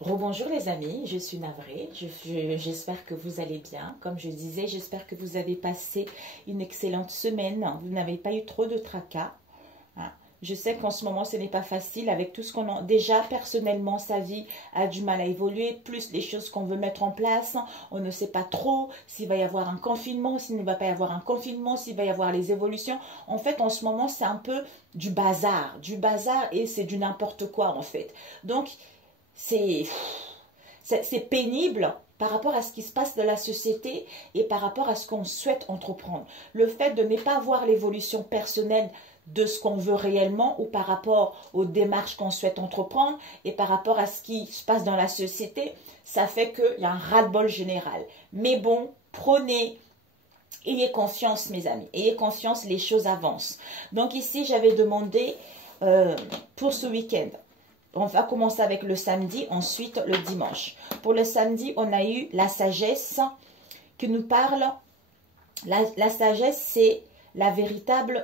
Rebonjour les amis, je suis navrée, j'espère que vous allez bien. Comme je disais, j'espère que vous avez passé une excellente semaine, vous n'avez pas eu trop de tracas. Hein. Je sais qu'en ce moment ce n'est pas facile avec tout ce qu'on a. Déjà personnellement sa vie a du mal à évoluer, plus les choses qu'on veut mettre en place. On ne sait pas trop s'il va y avoir un confinement, s'il ne va pas y avoir un confinement, s'il va y avoir les évolutions. En fait en ce moment c'est un peu du bazar et c'est du n'importe quoi en fait. Donc c'est pénible par rapport à ce qui se passe dans la société et par rapport à ce qu'on souhaite entreprendre. Le fait de ne pas voir l'évolution personnelle de ce qu'on veut réellement ou par rapport aux démarches qu'on souhaite entreprendre et par rapport à ce qui se passe dans la société, ça fait qu'il y a un ras-le-bol général. Mais bon, ayez confiance mes amis, ayez confiance, les choses avancent. Donc ici, j'avais demandé pour ce week-end. On va commencer avec le samedi, ensuite le dimanche. Pour le samedi, on a eu la sagesse qui nous parle. La sagesse, c'est la véritable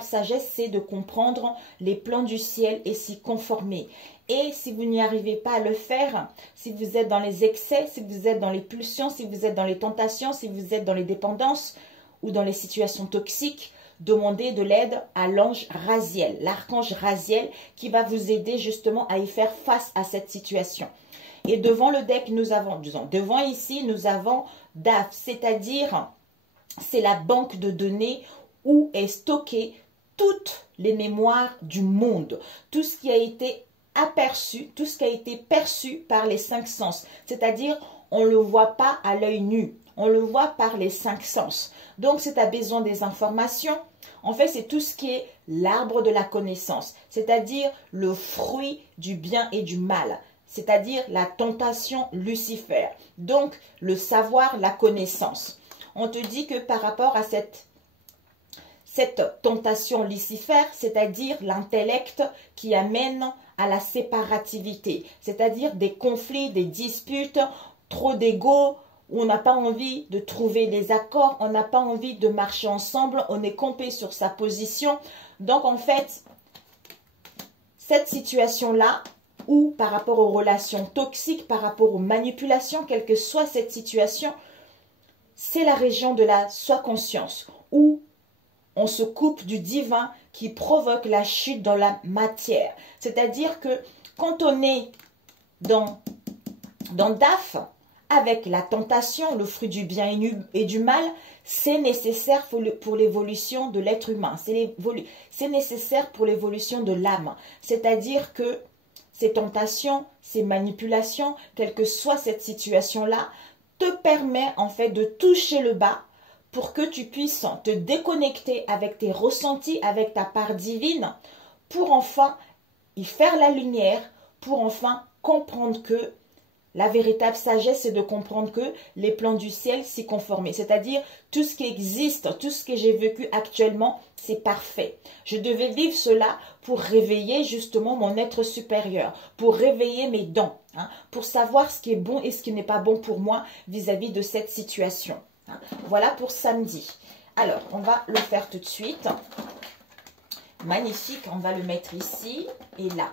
sagesse, c'est de comprendre les plans du ciel et s'y conformer. Et si vous n'y arrivez pas à le faire, si vous êtes dans les excès, si vous êtes dans les pulsions, si vous êtes dans les tentations, si vous êtes dans les dépendances ou dans les situations toxiques, demandez de l'aide à l'ange Raziel, l'archange Raziel qui va vous aider justement à y faire face à cette situation. Et devant le deck, nous avons, devant ici, nous avons DAF, c'est-à-dire c'est la banque de données où est stocké toutes les mémoires du monde, tout ce qui a été aperçu, tout ce qui a été perçu par les cinq sens, c'est-à-dire on ne le voit pas à l'œil nu, on le voit par les cinq sens. Donc, si tu as besoin des informations, en fait, c'est tout ce qui est l'arbre de la connaissance, c'est-à-dire le fruit du bien et du mal, c'est-à-dire la tentation Lucifer. Donc, le savoir, la connaissance. On te dit que par rapport à cette tentation Lucifer, c'est-à-dire l'intellect qui amène à la séparativité, c'est-à-dire des conflits, des disputes, trop d'ego, où on n'a pas envie de trouver des accords, on n'a pas envie de marcher ensemble, on est campé sur sa position. Donc en fait, cette situation-là, ou par rapport aux relations toxiques, par rapport aux manipulations, quelle que soit cette situation, c'est la région de la soi-conscience, où on se coupe du divin qui provoque la chute dans la matière. C'est-à-dire que quand on est dans DAF, avec la tentation, le fruit du bien et du mal, c'est nécessaire pour l'évolution de l'être humain. C'est nécessaire pour l'évolution de l'âme. C'est-à-dire que ces tentations, ces manipulations, quelle que soit cette situation-là, te permet en fait de toucher le bas pour que tu puisses te déconnecter avec tes ressentis, avec ta part divine, pour enfin y faire la lumière, pour enfin comprendre que la véritable sagesse, c'est de comprendre que les plans du ciel s'y conformer. C'est-à-dire, tout ce qui existe, tout ce que j'ai vécu actuellement, c'est parfait. Je devais vivre cela pour réveiller justement mon être supérieur, pour réveiller mes dons, hein, pour savoir ce qui est bon et ce qui n'est pas bon pour moi vis-à-vis de cette situation. Hein. Voilà pour samedi. Alors, on va le faire tout de suite. Magnifique, on va le mettre ici et là.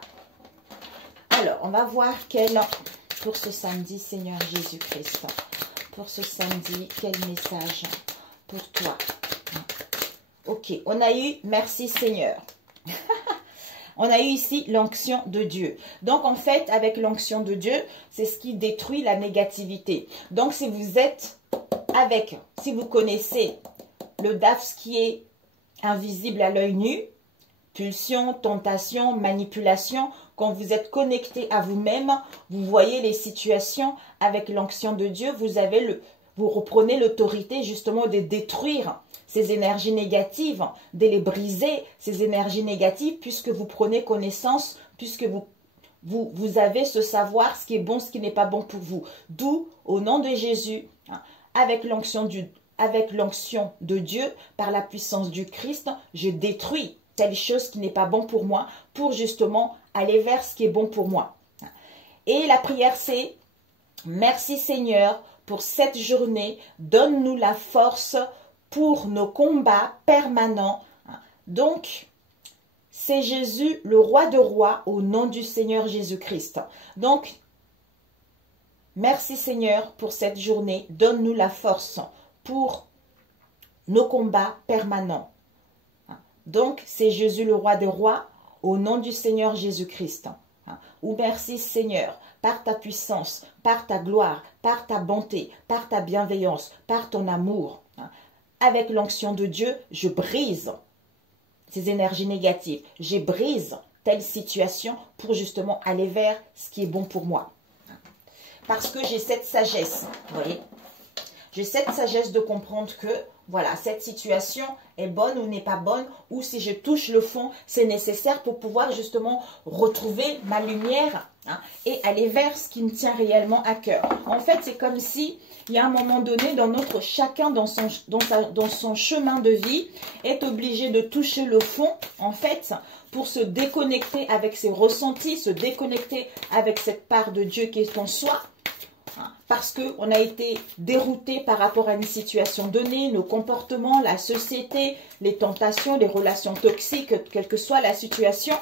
Alors, on va voir pour ce samedi, Seigneur Jésus-Christ, pour ce samedi, quel message pour toi? Ok, on a eu, merci Seigneur. On a eu ici l'onction de Dieu. Donc, en fait, avec l'onction de Dieu, c'est ce qui détruit la négativité. Donc, si vous connaissez le DAF qui est invisible à l'œil nu, pulsion, tentation, manipulation, quand vous êtes connecté à vous-même, vous voyez les situations avec l'onction de Dieu, vous reprenez l'autorité justement de détruire ces énergies négatives, de les briser, ces énergies négatives, puisque vous prenez connaissance, puisque vous avez ce savoir, ce qui est bon, ce qui n'est pas bon pour vous. D'où, au nom de Jésus, hein, avec l'onction de Dieu, par la puissance du Christ, je détruis telle chose qui n'est pas bon pour moi, pour justement aller vers ce qui est bon pour moi. Et la prière, c'est « Merci Seigneur pour cette journée, donne-nous la force pour nos combats permanents. » Donc, c'est Jésus, le roi de rois, au nom du Seigneur Jésus-Christ. Donc, Merci Seigneur pour cette journée. Donne-nous la force pour nos combats permanents. Donc, c'est Jésus le roi des rois, au nom du Seigneur Jésus-Christ. Ou merci Seigneur, par ta puissance, par ta gloire, par ta bonté, par ta bienveillance, par ton amour. Avec l'onction de Dieu, je brise ces énergies négatives. Je brise telle situation pour justement aller vers ce qui est bon pour moi. Parce que j'ai cette sagesse, vous voyez. J'ai cette sagesse de comprendre que, voilà, cette situation est bonne ou n'est pas bonne, ou si je touche le fond, c'est nécessaire pour pouvoir justement retrouver ma lumière et aller vers ce qui me tient réellement à cœur. En fait, c'est comme si, il y a un moment donné, chacun dans son chemin de vie, est obligé de toucher le fond, en fait, pour se déconnecter avec ses ressentis, se déconnecter avec cette part de Dieu qui est en soi, parce qu'on a été dérouté par rapport à une situation donnée, nos comportements, la société, les tentations, les relations toxiques, quelle que soit la situation,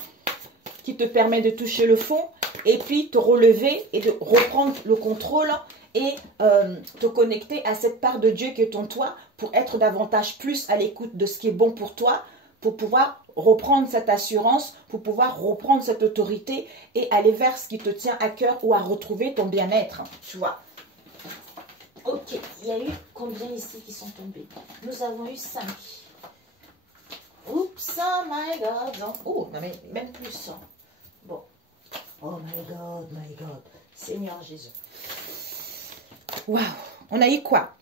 qui te permet de toucher le fond, et puis te relever et de reprendre le contrôle et te connecter à cette part de Dieu qui est en toi pour être davantage plus à l'écoute de ce qui est bon pour toi, pour pouvoir reprendre cette assurance, pour pouvoir reprendre cette autorité et aller vers ce qui te tient à cœur ou à retrouver ton bien-être, tu vois. Ok, il y a eu combien ici qui sont tombés? Nous avons eu 5. Oups, oh my God. Oh, non mais même plus. Bon. Oh my God. Seigneur Jésus. Waouh. On a eu quoi?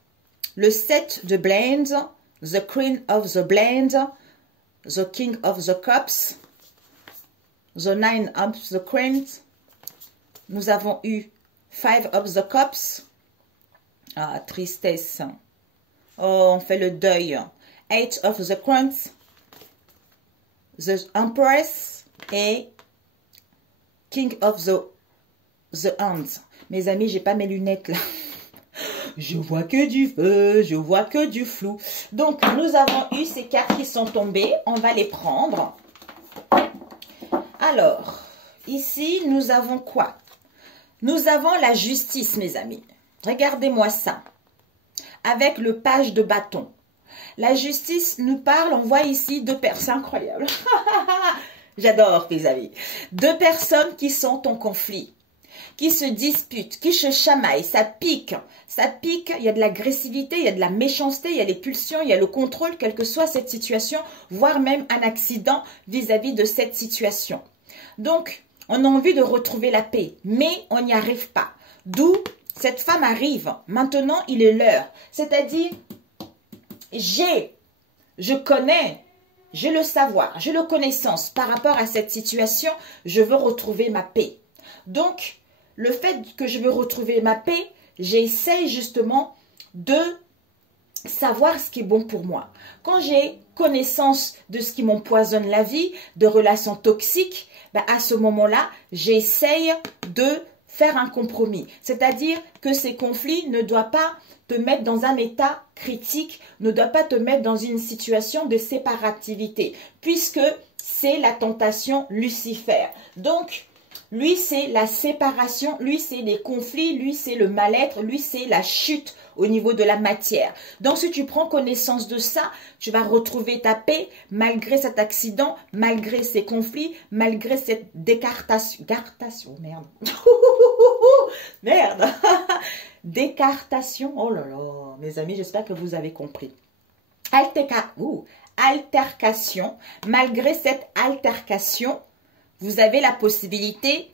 Le 7 de Blends, the Queen of the Blends, the King of the Cups, the 9 of the Queens. Nous avons eu 5 of the Cups. Ah, tristesse. Oh, on fait le deuil. 8 of the Queens, the Empress et King of the Hands. Mes amis, j'ai pas mes lunettes là. Je vois que du feu, je vois que du flou. Donc, nous avons eu ces cartes qui sont tombées. On va les prendre. Alors, ici, nous avons quoi? Nous avons la justice, mes amis. Regardez-moi ça. Avec le page de bâton. La justice nous parle, on voit ici deux personnes incroyables. J'adore, mes amis. Deux personnes qui sont en conflit, qui se disputent, qui se chamaillent, ça pique, il y a de l'agressivité, il y a de la méchanceté, il y a les pulsions, il y a le contrôle, quelle que soit cette situation, voire même un accident vis-à-vis de cette situation. Donc, on a envie de retrouver la paix, mais on n'y arrive pas. D'où cette femme arrive, maintenant il est l'heure, c'est-à-dire, je connais, j'ai le savoir, j'ai la connaissance par rapport à cette situation, je veux retrouver ma paix. Donc, le fait que je veux retrouver ma paix, j'essaie justement de savoir ce qui est bon pour moi. Quand j'ai connaissance de ce qui m'empoisonne la vie, de relations toxiques, ben à ce moment-là, j'essaye de faire un compromis. C'est-à-dire que ces conflits ne doivent pas te mettre dans un état critique, ne doivent pas te mettre dans une situation de séparativité, puisque c'est la tentation Lucifer. Donc, lui, c'est la séparation, lui, c'est les conflits, lui, c'est le mal-être, lui, c'est la chute au niveau de la matière. Donc, si tu prends connaissance de ça, tu vas retrouver ta paix malgré cet accident, malgré ces conflits, malgré cette décartation. Merde. Merde. Décartation. Oh là là. Mes amis, j'espère que vous avez compris. Altercation. Malgré cette altercation, vous avez la possibilité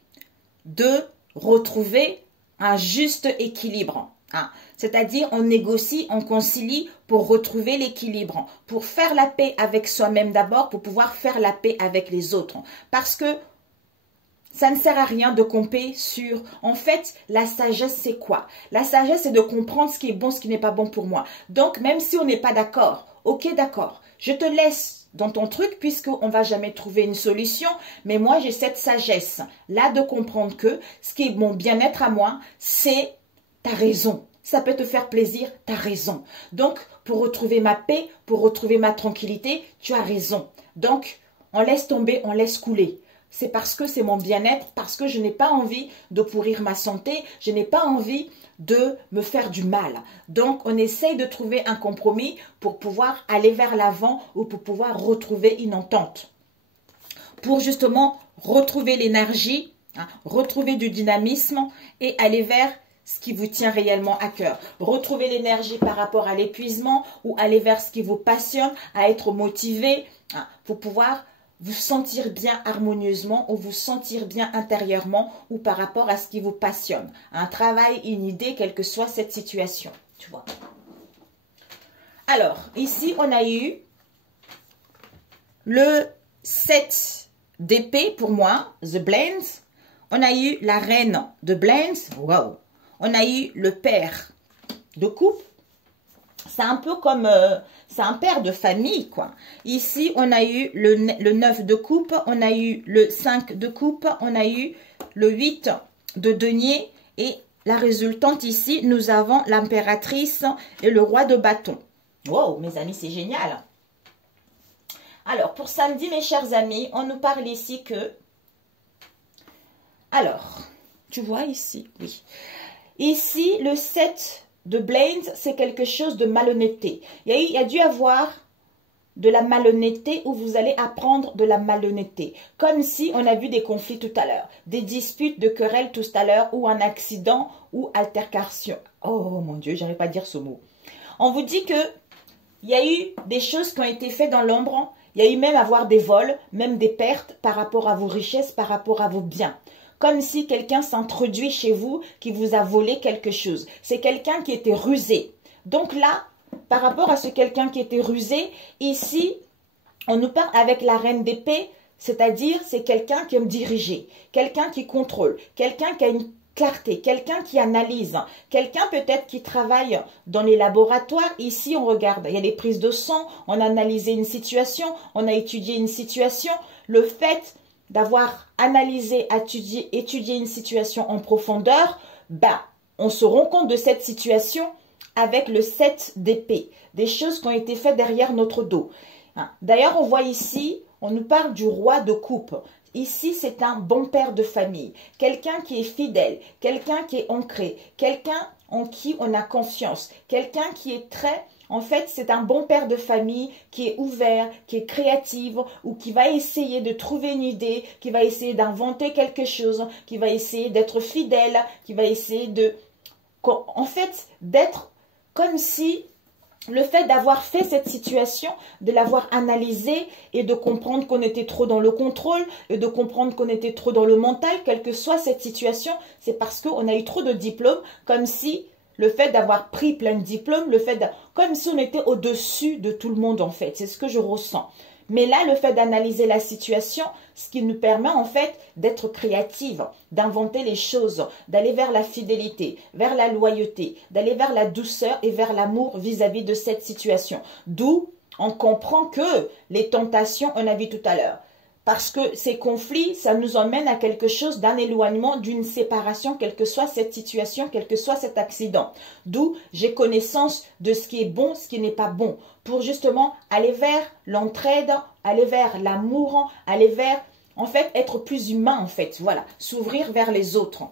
de retrouver un juste équilibre. Hein. C'est-à-dire, on négocie, on concilie pour retrouver l'équilibre, pour faire la paix avec soi-même d'abord, pour pouvoir faire la paix avec les autres. Parce que ça ne sert à rien de compter sur... En fait, la sagesse, c'est quoi? La sagesse, c'est de comprendre ce qui est bon, ce qui n'est pas bon pour moi. Donc, même si on n'est pas d'accord, ok, d'accord, je te laisse dans ton truc, puisqu'on ne va jamais trouver une solution. Mais moi, j'ai cette sagesse-là de comprendre que ce qui est mon bien-être à moi, c'est ta raison. Ça peut te faire plaisir, tu as raison. Donc, pour retrouver ma paix, pour retrouver ma tranquillité, tu as raison. Donc, on laisse tomber, on laisse couler. c'est parce que c'est mon bien-être, parce que je n'ai pas envie de pourrir ma santé, je n'ai pas envie de me faire du mal. Donc, on essaye de trouver un compromis pour pouvoir aller vers l'avant ou pour pouvoir retrouver une entente. Pour justement retrouver l'énergie, hein, retrouver du dynamisme et aller vers ce qui vous tient réellement à cœur. Retrouver l'énergie par rapport à l'épuisement ou aller vers ce qui vous passionne, à être motivé, hein, pour pouvoir vous sentir bien harmonieusement ou vous sentir bien intérieurement ou par rapport à ce qui vous passionne. Un travail, une idée, quelle que soit cette situation. Tu vois. Alors, ici, on a eu le 7 d'épée pour moi, The Blends. On a eu la reine de Blends. Wow. On a eu le père de coupe. C'est un peu comme... c'est un père de famille, quoi. Ici, on a eu le 9 de coupe, on a eu le 5 de coupe, on a eu le 8 de denier. Et la résultante ici, nous avons l'impératrice et le roi de bâton. Wow, mes amis, c'est génial. Alors, pour samedi, mes chers amis, on nous parle ici que... Alors, tu vois ici, oui. Ici, le 7 de Blades, c'est quelque chose de malhonnêteté. Il y a dû avoir de la malhonnêteté où vous allez apprendre de la malhonnêteté. Comme si on a vu des conflits tout à l'heure, des disputes, de querelles tout à l'heure, ou un accident, ou altercation. Oh mon Dieu, j'arrive pas à dire ce mot. On vous dit que il y a eu des choses qui ont été faites dans l'ombre. Il y a eu même avoir des vols, même des pertes par rapport à vos richesses, par rapport à vos biens. Comme si quelqu'un s'introduit chez vous, qui vous a volé quelque chose. C'est quelqu'un qui était rusé. Donc là, par rapport à ce quelqu'un qui était rusé, ici, on nous parle avec la reine d'épée, c'est-à-dire c'est quelqu'un qui aime diriger, quelqu'un qui contrôle, quelqu'un qui a une clarté, quelqu'un qui analyse, quelqu'un peut-être qui travaille dans les laboratoires. Ici, on regarde, il y a des prises de sang, on a analysé une situation, on a étudié une situation. Le fait d'avoir analysé, étudié une situation en profondeur, ben, on se rend compte de cette situation avec le 7 d'épée, des choses qui ont été faites derrière notre dos. D'ailleurs, on voit ici, on nous parle du roi de coupe. Ici, c'est un bon père de famille, quelqu'un qui est fidèle, quelqu'un qui est ancré, quelqu'un en qui on a confiance, quelqu'un qui est très... En fait, c'est un bon père de famille qui est ouvert, qui est créatif ou qui va essayer de trouver une idée, qui va essayer d'inventer quelque chose, qui va essayer d'être fidèle, qui va essayer de... En fait, d'être comme si le fait d'avoir fait cette situation, de l'avoir analysée et de comprendre qu'on était trop dans le contrôle et de comprendre qu'on était trop dans le mental, quelle que soit cette situation, c'est parce qu'on a eu trop de diplômes, comme si... Le fait d'avoir pris plein de diplômes, comme si on était au-dessus de tout le monde en fait. C'est ce que je ressens. Mais là, le fait d'analyser la situation, ce qui nous permet en fait d'être créative, d'inventer les choses, d'aller vers la fidélité, vers la loyauté, d'aller vers la douceur et vers l'amour vis-à-vis de cette situation. D'où on comprend que les tentations, on a vu tout à l'heure. Parce que ces conflits, ça nous emmène à quelque chose d'un éloignement, d'une séparation, quelle que soit cette situation, quel que soit cet accident. D'où j'ai connaissance de ce qui est bon, ce qui n'est pas bon. Pour justement aller vers l'entraide, aller vers l'amour, aller vers, en fait, être plus humain, en fait. Voilà, s'ouvrir vers les autres.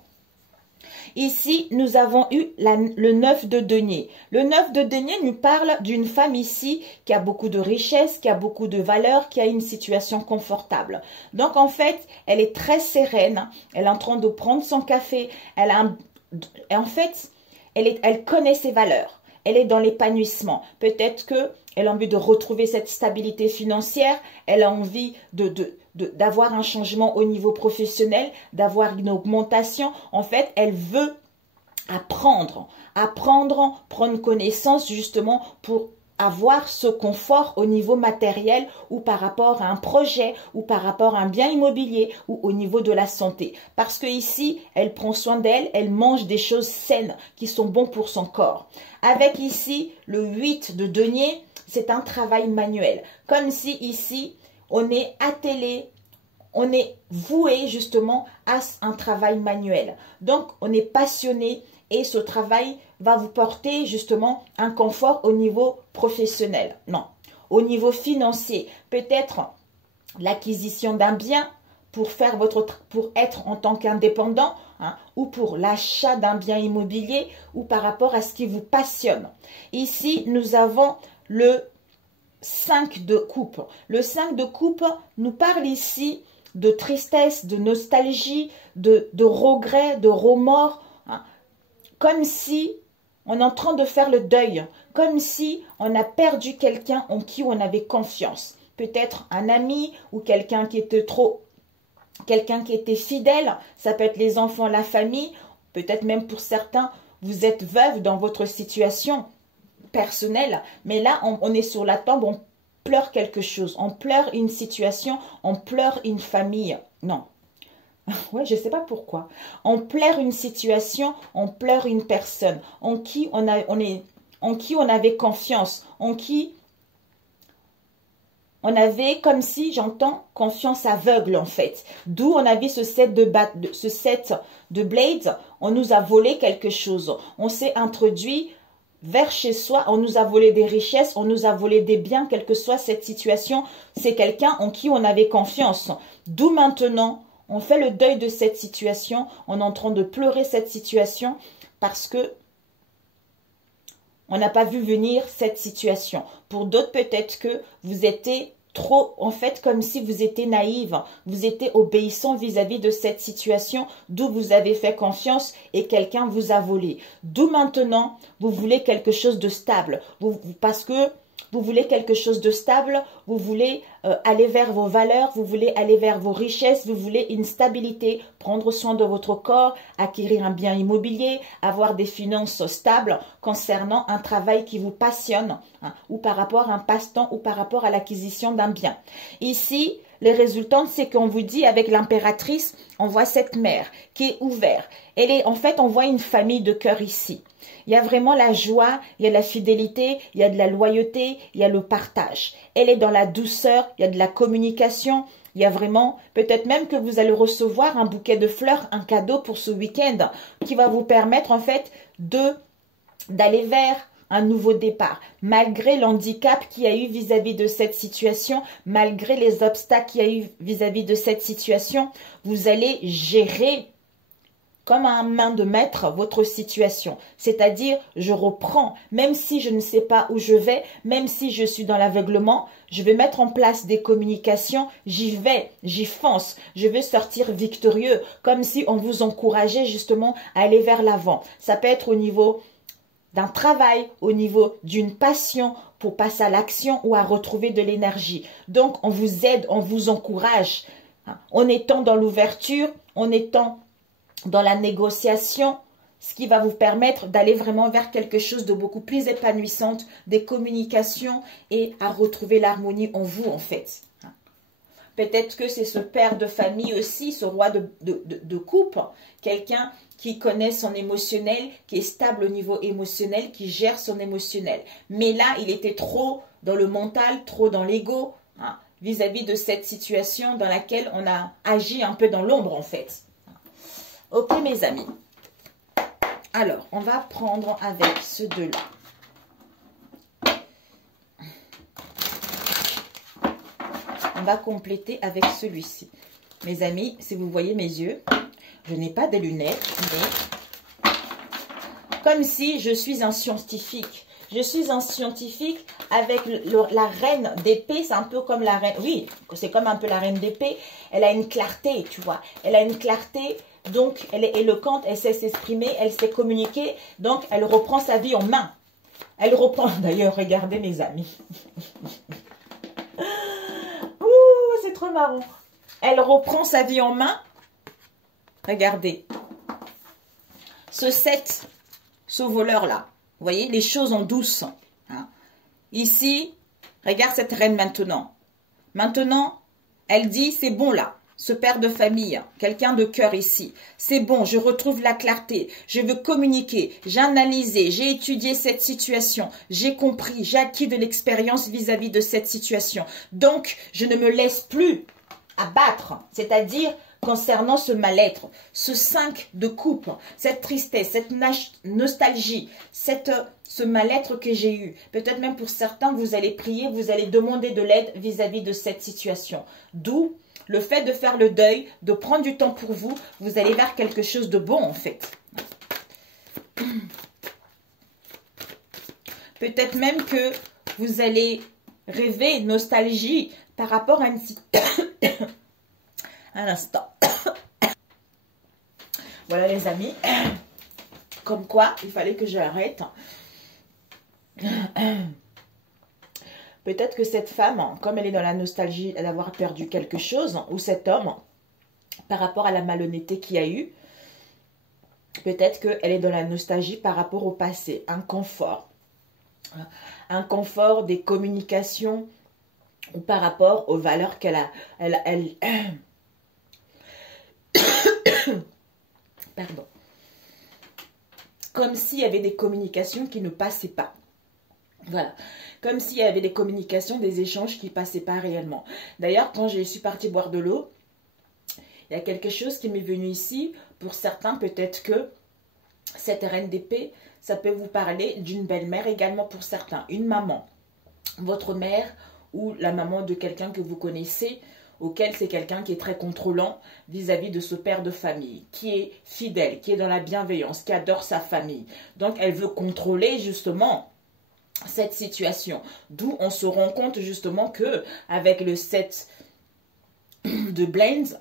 Ici, nous avons eu le 9 de denier. Le 9 de denier nous parle d'une femme ici qui a beaucoup de richesse, qui a beaucoup de valeur, qui a une situation confortable. Donc, en fait, elle est très sereine. Elle est en train de prendre son café. En fait, elle connaît ses valeurs. Elle est dans l'épanouissement. Peut-être qu'elle a envie de retrouver cette stabilité financière. Elle a envie d'avoir un changement au niveau professionnel, d'avoir une augmentation. En fait, elle veut apprendre, prendre connaissance justement pour avoir ce confort au niveau matériel ou par rapport à un projet ou par rapport à un bien immobilier ou au niveau de la santé. Parce que ici, elle prend soin d'elle, elle mange des choses saines qui sont bonnes pour son corps. Avec ici, le 8 de denier, c'est un travail manuel. Comme si ici, on est attelé, on est voué justement à un travail manuel. Donc, on est passionné et ce travail va vous porter justement un confort au niveau professionnel. Non, au niveau financier, peut-être l'acquisition d'un bien, pour faire pour être en tant qu'indépendant, hein, ou pour l'achat d'un bien immobilier, ou par rapport à ce qui vous passionne. Ici, nous avons le 5 de coupe. Le 5 de coupe nous parle ici de tristesse, de nostalgie, de regret, de remords, hein, comme si on est en train de faire le deuil, comme si on a perdu quelqu'un en qui on avait confiance. Peut-être un ami ou quelqu'un qui était fidèle, ça peut être les enfants, la famille, peut-être même pour certains, vous êtes veuve dans votre situation personnelle, mais là, on est sur la tombe, on pleure quelque chose, on pleure une situation, on pleure une famille. Non. Ouais, je ne sais pas pourquoi. On pleure une situation, on pleure une personne en qui on avait confiance, en qui on avait, comme si, j'entends, confiance aveugle en fait. D'où on avait ce set de blades, on nous a volé quelque chose. On s'est introduit vers chez soi, on nous a volé des richesses, on nous a volé des biens, quelle que soit cette situation. C'est quelqu'un en qui on avait confiance. D'où maintenant, on fait le deuil de cette situation, on est en train de pleurer cette situation parce que on n'a pas vu venir cette situation. Pour d'autres, peut-être que vous étiez trop, en fait, comme si vous étiez naïve, vous étiez obéissant vis-à-vis de cette situation, d'où vous avez fait confiance et quelqu'un vous a volé. D'où maintenant, vous voulez quelque chose de stable, parce que vous voulez quelque chose de stable, vous voulez aller vers vos valeurs, vous voulez aller vers vos richesses, vous voulez une stabilité, prendre soin de votre corps, acquérir un bien immobilier, avoir des finances stables concernant un travail qui vous passionne, hein, ou par rapport à un passe-temps ou par rapport à l'acquisition d'un bien. Ici, les résultats, c'est qu'on vous dit avec l'impératrice, on voit cette mère qui est ouverte. En fait, on voit une famille de cœur ici. Il y a vraiment la joie, il y a la fidélité, il y a de la loyauté, il y a le partage. Elle est dans la douceur, il y a de la communication, il y a vraiment, peut-être même que vous allez recevoir un bouquet de fleurs, un cadeau pour ce week-end qui va vous permettre en fait d'aller vers un nouveau départ. Malgré l'handicap qu'il y a eu vis-à-vis de cette situation, malgré les obstacles qu'il y a eu vis-à-vis de cette situation, vous allez gérer comme un main de maître votre situation. C'est-à-dire, je reprends, même si je ne sais pas où je vais, même si je suis dans l'aveuglement, je vais mettre en place des communications, j'y vais, j'y fonce, je vais sortir victorieux, comme si on vous encourageait justement à aller vers l'avant. Ça peut être au niveau d'un travail, au niveau d'une passion pour passer à l'action ou à retrouver de l'énergie. Donc, on vous aide, on vous encourage, hein, en étant dans l'ouverture, en étant dans la négociation, ce qui va vous permettre d'aller vraiment vers quelque chose de beaucoup plus épanouissant, des communications et à retrouver l'harmonie en vous en fait. Peut-être que c'est ce père de famille aussi, ce roi de coupe, quelqu'un qui connaît son émotionnel, qui est stable au niveau émotionnel, qui gère son émotionnel. Mais là, il était trop dans le mental, trop dans l'ego, hein, vis-à-vis de cette situation dans laquelle on a agi un peu dans l'ombre en fait. Ok mes amis, alors on va prendre avec ce deux-là. On va compléter avec celui-ci. Mes amis, si vous voyez mes yeux, je n'ai pas de lunettes, mais comme si je suis un scientifique. Je suis un scientifique avec la reine d'épée, c'est un peu comme la reine, oui, c'est comme un peu la reine d'épée. Elle a une clarté, tu vois, elle a une clarté. Donc, elle est éloquente, elle sait s'exprimer, elle sait communiquer. Donc, elle reprend sa vie en main. Elle reprend... D'ailleurs, regardez mes amis. Ouh, c'est trop marrant. Elle reprend sa vie en main. Regardez. Ce voleur-là. Vous voyez, les choses en douce. Hein. Ici, regarde cette reine maintenant. Maintenant, elle dit, c'est bon là. Ce père de famille, quelqu'un de cœur ici. C'est bon, je retrouve la clarté. Je veux communiquer. J'ai analysé, j'ai étudié cette situation. J'ai compris, j'ai acquis de l'expérience vis-à-vis de cette situation. Donc, je ne me laisse plus abattre. C'est-à-dire, concernant ce mal-être, ce 5 de coupe, cette tristesse, cette nostalgie, ce mal-être que j'ai eu. Peut-être même pour certains, vous allez prier, vous allez demander de l'aide vis-à-vis de cette situation. D'où Le fait de faire le deuil, de prendre du temps pour vous, vous allez vers quelque chose de bon en fait. Peut-être même que vous allez rêver, nostalgie par rapport à une situation. Un instant. Voilà les amis. Comme quoi, il fallait que j'arrête. Peut-être que cette femme, comme elle est dans la nostalgie d'avoir perdu quelque chose, ou cet homme, par rapport à la malhonnêteté qu'il y a eu, peut-être qu'elle est dans la nostalgie par rapport au passé, un confort des communications, ou par rapport aux valeurs qu'elle a, pardon, comme s'il y avait des communications qui ne passaient pas. Voilà, comme s'il y avait des communications, des échanges qui ne passaient pas réellement. D'ailleurs, quand je suis partie boire de l'eau, il y a quelque chose qui m'est venu ici. Pour certains, peut-être que cette reine d'épée, ça peut vous parler d'une belle-mère également pour certains. Une maman, votre mère ou la maman de quelqu'un que vous connaissez, auquel c'est quelqu'un qui est très contrôlant vis-à-vis de ce père de famille, qui est fidèle, qui est dans la bienveillance, qui adore sa famille. Donc, elle veut contrôler justement cette situation. D'où on se rend compte justement que avec le 7 de Blades,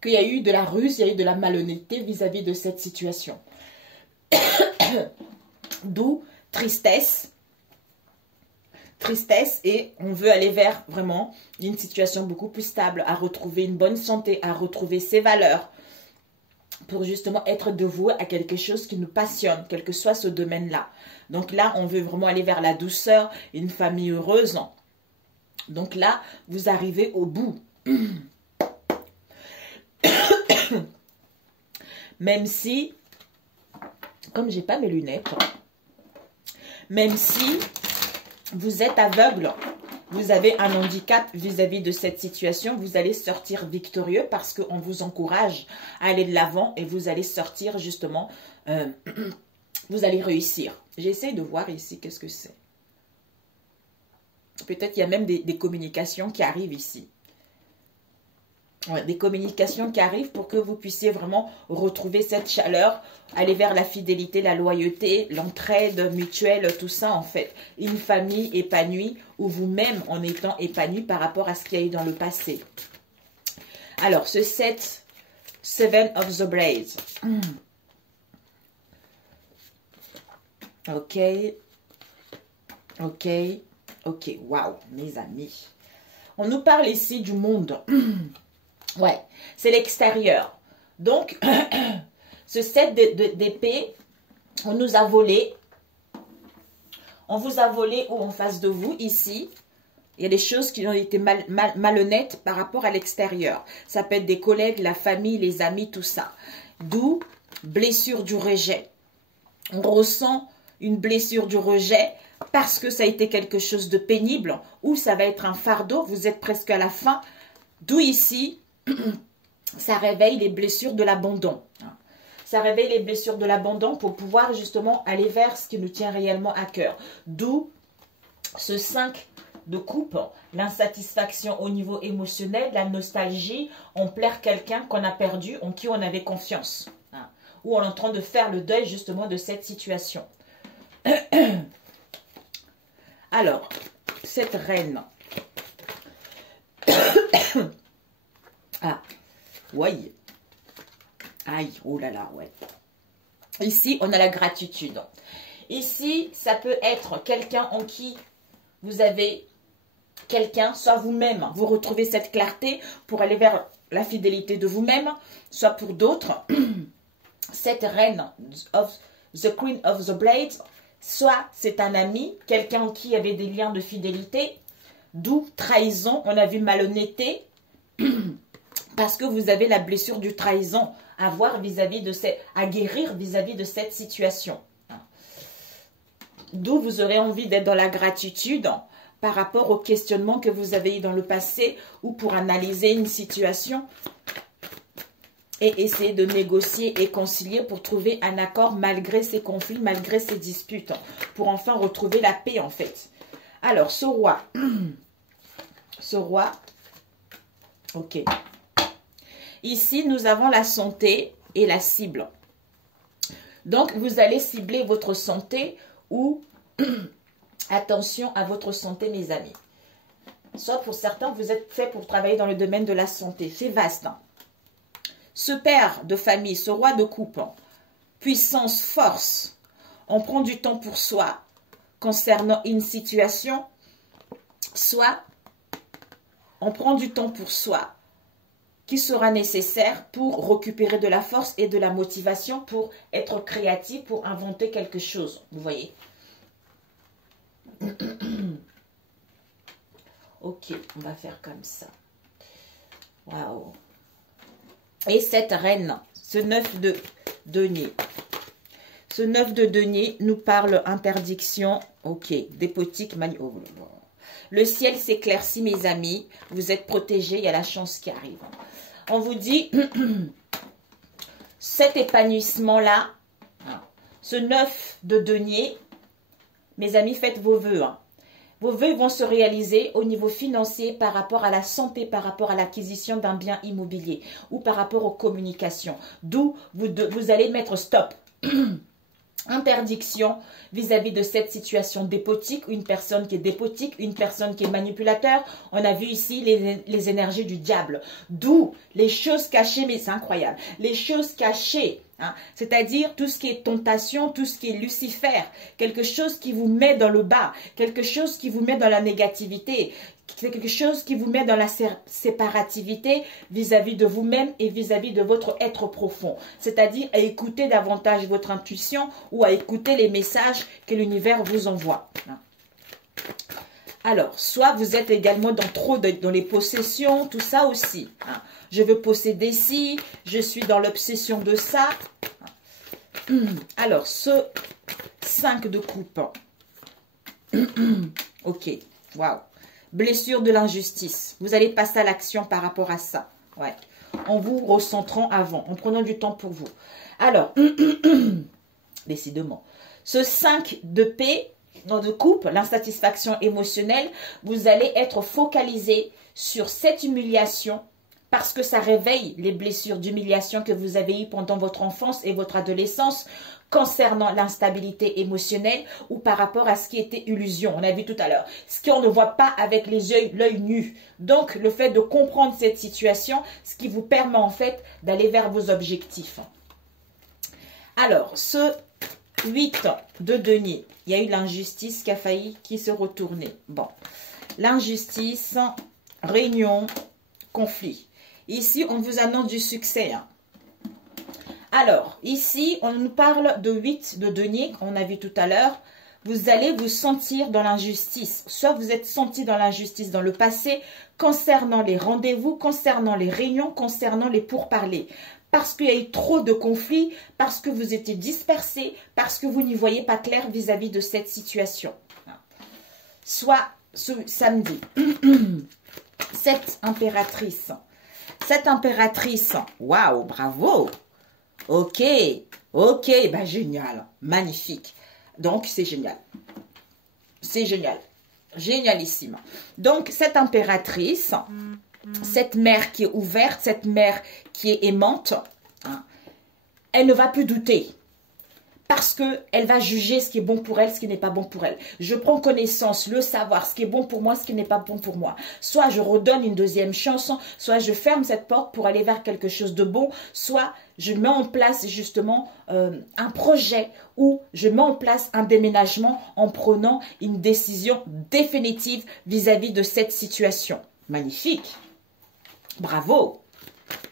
qu'il y a eu de la ruse, il y a eu de la malhonnêteté vis-à-vis de cette situation. D'où tristesse et on veut aller vers vraiment une situation beaucoup plus stable, à retrouver une bonne santé, à retrouver ses valeurs, pour justement être dévoué à quelque chose qui nous passionne, quel que soit ce domaine-là. Donc là, on veut vraiment aller vers la douceur, une famille heureuse. Donc là, vous arrivez au bout. Même si, comme j'ai pas mes lunettes, même si vous êtes aveugle, vous avez un handicap vis-à-vis de cette situation, vous allez sortir victorieux parce qu'on vous encourage à aller de l'avant et vous allez sortir justement, vous allez réussir. J'essaie de voir ici qu'est-ce que c'est. Peut-être qu'il y a même des communications qui arrivent ici. Ouais, des communications qui arrivent pour que vous puissiez vraiment retrouver cette chaleur, aller vers la fidélité, la loyauté, l'entraide mutuelle, tout ça en fait. Une famille épanouie ou vous-même en étant épanoui par rapport à ce qu'il y a eu dans le passé. Alors, ce 7 of the Blades. Ok. Ok. Ok. Waouh, mes amis. On nous parle ici du monde. Ouais, c'est l'extérieur. Donc, ce 7 d'épée, on nous a volé. On vous a volé ou en face de vous, ici. Il y a des choses qui ont été malhonnêtes par rapport à l'extérieur. Ça peut être des collègues, la famille, les amis, tout ça. D'où blessure du rejet. On ressent une blessure du rejet parce que ça a été quelque chose de pénible ou ça va être un fardeau. Vous êtes presque à la fin. D'où ici... ça réveille les blessures de l'abandon. Ça réveille les blessures de l'abandon pour pouvoir justement aller vers ce qui nous tient réellement à cœur. D'où ce 5 de coupe, l'insatisfaction au niveau émotionnel, la nostalgie, on plaire quelqu'un qu'on a perdu, en qui on avait confiance. Ou on est en train de faire le deuil justement de cette situation. Alors, cette reine... Ah, ouais. Aïe, oh là là, ouais. Ici, on a la gratitude. Ici, ça peut être quelqu'un en qui vous avez quelqu'un, soit vous-même, vous retrouvez cette clarté pour aller vers la fidélité de vous-même, soit pour d'autres, cette reine of the Queen of the Blades, soit c'est un ami, quelqu'un en qui il y avait des liens de fidélité, d'où trahison, on a vu malhonnêteté, parce que vous avez la blessure du trahison à voir vis-à-vis de cette, à guérir vis-à-vis de cette situation. D'où vous aurez envie d'être dans la gratitude par rapport au questionnement que vous avez eu dans le passé ou pour analyser une situation et essayer de négocier et concilier pour trouver un accord malgré ces conflits, malgré ces disputes, pour enfin retrouver la paix en fait. Alors, ce roi, Ok. Ici, nous avons la santé et la cible. Donc, vous allez cibler votre santé ou attention à votre santé, mes amis. Soit pour certains, vous êtes fait pour travailler dans le domaine de la santé. C'est vaste. Hein? Ce père de famille, ce roi de coupe, puissance, force, on prend du temps pour soi concernant une situation, soit on prend du temps pour soi qui sera nécessaire pour récupérer de la force et de la motivation pour être créatif, pour inventer quelque chose. Vous voyez? Ok, on va faire comme ça. Waouh! Et cette reine, ce 9 de denier. Ce 9 de denier nous parle interdiction, ok, dépotique, oh, le ciel s'éclaircit, mes amis. Vous êtes protégés, il y a la chance qui arrive. On vous dit, cet épanouissement-là, ce 9 de denier, mes amis, faites vos vœux. Hein. Vos vœux vont se réaliser au niveau financier par rapport à la santé, par rapport à l'acquisition d'un bien immobilier ou par rapport aux communications. D'où vous allez mettre stop. Interdiction vis-à-vis de cette situation dépotique, une personne qui est dépotique, une personne qui est manipulateur. On a vu ici les énergies du diable. D'où les choses cachées, mais c'est incroyable, les choses cachées, hein, c'est-à-dire tout ce qui est tentation, tout ce qui est Lucifer, quelque chose qui vous met dans le bas, quelque chose qui vous met dans la négativité, quelque chose qui vous met dans la séparativité vis-à-vis de vous-même et vis-à-vis de votre être profond. C'est-à-dire à écouter davantage votre intuition ou à écouter les messages que l'univers vous envoie. Alors, soit vous êtes également dans les possessions, tout ça aussi. Je veux posséder ci, je suis dans l'obsession de ça. Alors, ce 5 de coupe. Ok, waouh. Blessure de l'injustice. Vous allez passer à l'action par rapport à ça. Ouais. En vous recentrant avant, en prenant du temps pour vous. Alors, décidément, ce 5 de paix, de coupe, l'insatisfaction émotionnelle, vous allez être focalisé sur cette humiliation parce que ça réveille les blessures d'humiliation que vous avez eues pendant votre enfance et votre adolescence concernant l'instabilité émotionnelle ou par rapport à ce qui était illusion. On a vu tout à l'heure, ce qu'on ne voit pas avec les yeux, l'œil nu. Donc, le fait de comprendre cette situation, ce qui vous permet en fait d'aller vers vos objectifs. Alors, ce 8 de denier, il y a eu l'injustice qui a failli se retourner. Bon, l'injustice, réunion, conflit. Ici, on vous annonce du succès. Hein. Alors, ici, on nous parle de 8 de denier, qu'on a vu tout à l'heure. Vous allez vous sentir dans l'injustice. Soit vous êtes senti dans l'injustice dans le passé, concernant les rendez-vous, concernant les réunions, concernant les pourparlers. Parce qu'il y a eu trop de conflits, parce que vous étiez dispersés, parce que vous n'y voyez pas clair vis-à-vis de cette situation. Soit ce samedi, cette impératrice, waouh, bravo! Ok, bah génial, magnifique. Donc, c'est génial. C'est génial. Génialissime. Donc, cette impératrice, cette mère qui est ouverte, cette mère qui est aimante, hein, elle ne va plus douter. Parce qu'elle va juger ce qui est bon pour elle, ce qui n'est pas bon pour elle. Je prends connaissance, le savoir, ce qui est bon pour moi, ce qui n'est pas bon pour moi. Soit je redonne une deuxième chance, soit je ferme cette porte pour aller vers quelque chose de bon, soit je mets en place justement un projet ou je mets en place un déménagement en prenant une décision définitive vis-à-vis de cette situation. Magnifique. Bravo.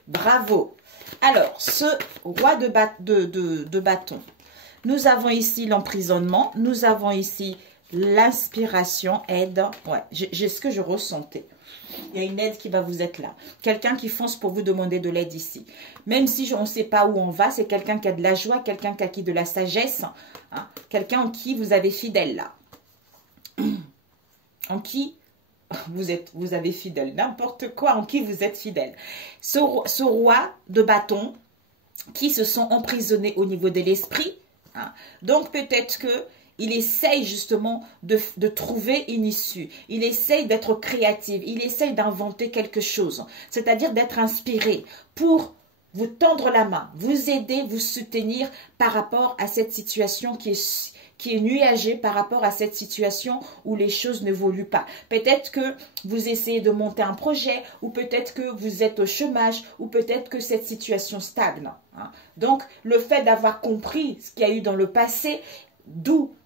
Bravo. Alors, ce roi de bâton. Nous avons ici l'emprisonnement, nous avons ici l'inspiration, aide. Ouais, j'ai ce que je ressentais. Il y a une aide qui va vous être là. Quelqu'un qui fonce pour vous demander de l'aide ici. Même si on ne sait pas où on va, c'est quelqu'un qui a de la joie, quelqu'un qui a acquis de la sagesse, hein, quelqu'un en qui vous avez fidèle là. En qui vous avez fidèle, n'importe quoi, en qui vous êtes fidèle. Ce roi de bâton qui se sont emprisonnés au niveau de l'esprit. Hein. Donc peut-être que il essaye justement de trouver une issue. Il essaye d'être créatif. Il essaye d'inventer quelque chose. C'est-à-dire d'être inspiré pour vous tendre la main, vous aider, vous soutenir par rapport à cette situation qui est nuagée, par rapport à cette situation où les choses n'évoluent pas. Peut-être que vous essayez de monter un projet, ou peut-être que vous êtes au chômage, ou peut-être que cette situation stagne. Hein. Donc, le fait d'avoir compris ce qu'il y a eu dans le passé, d'où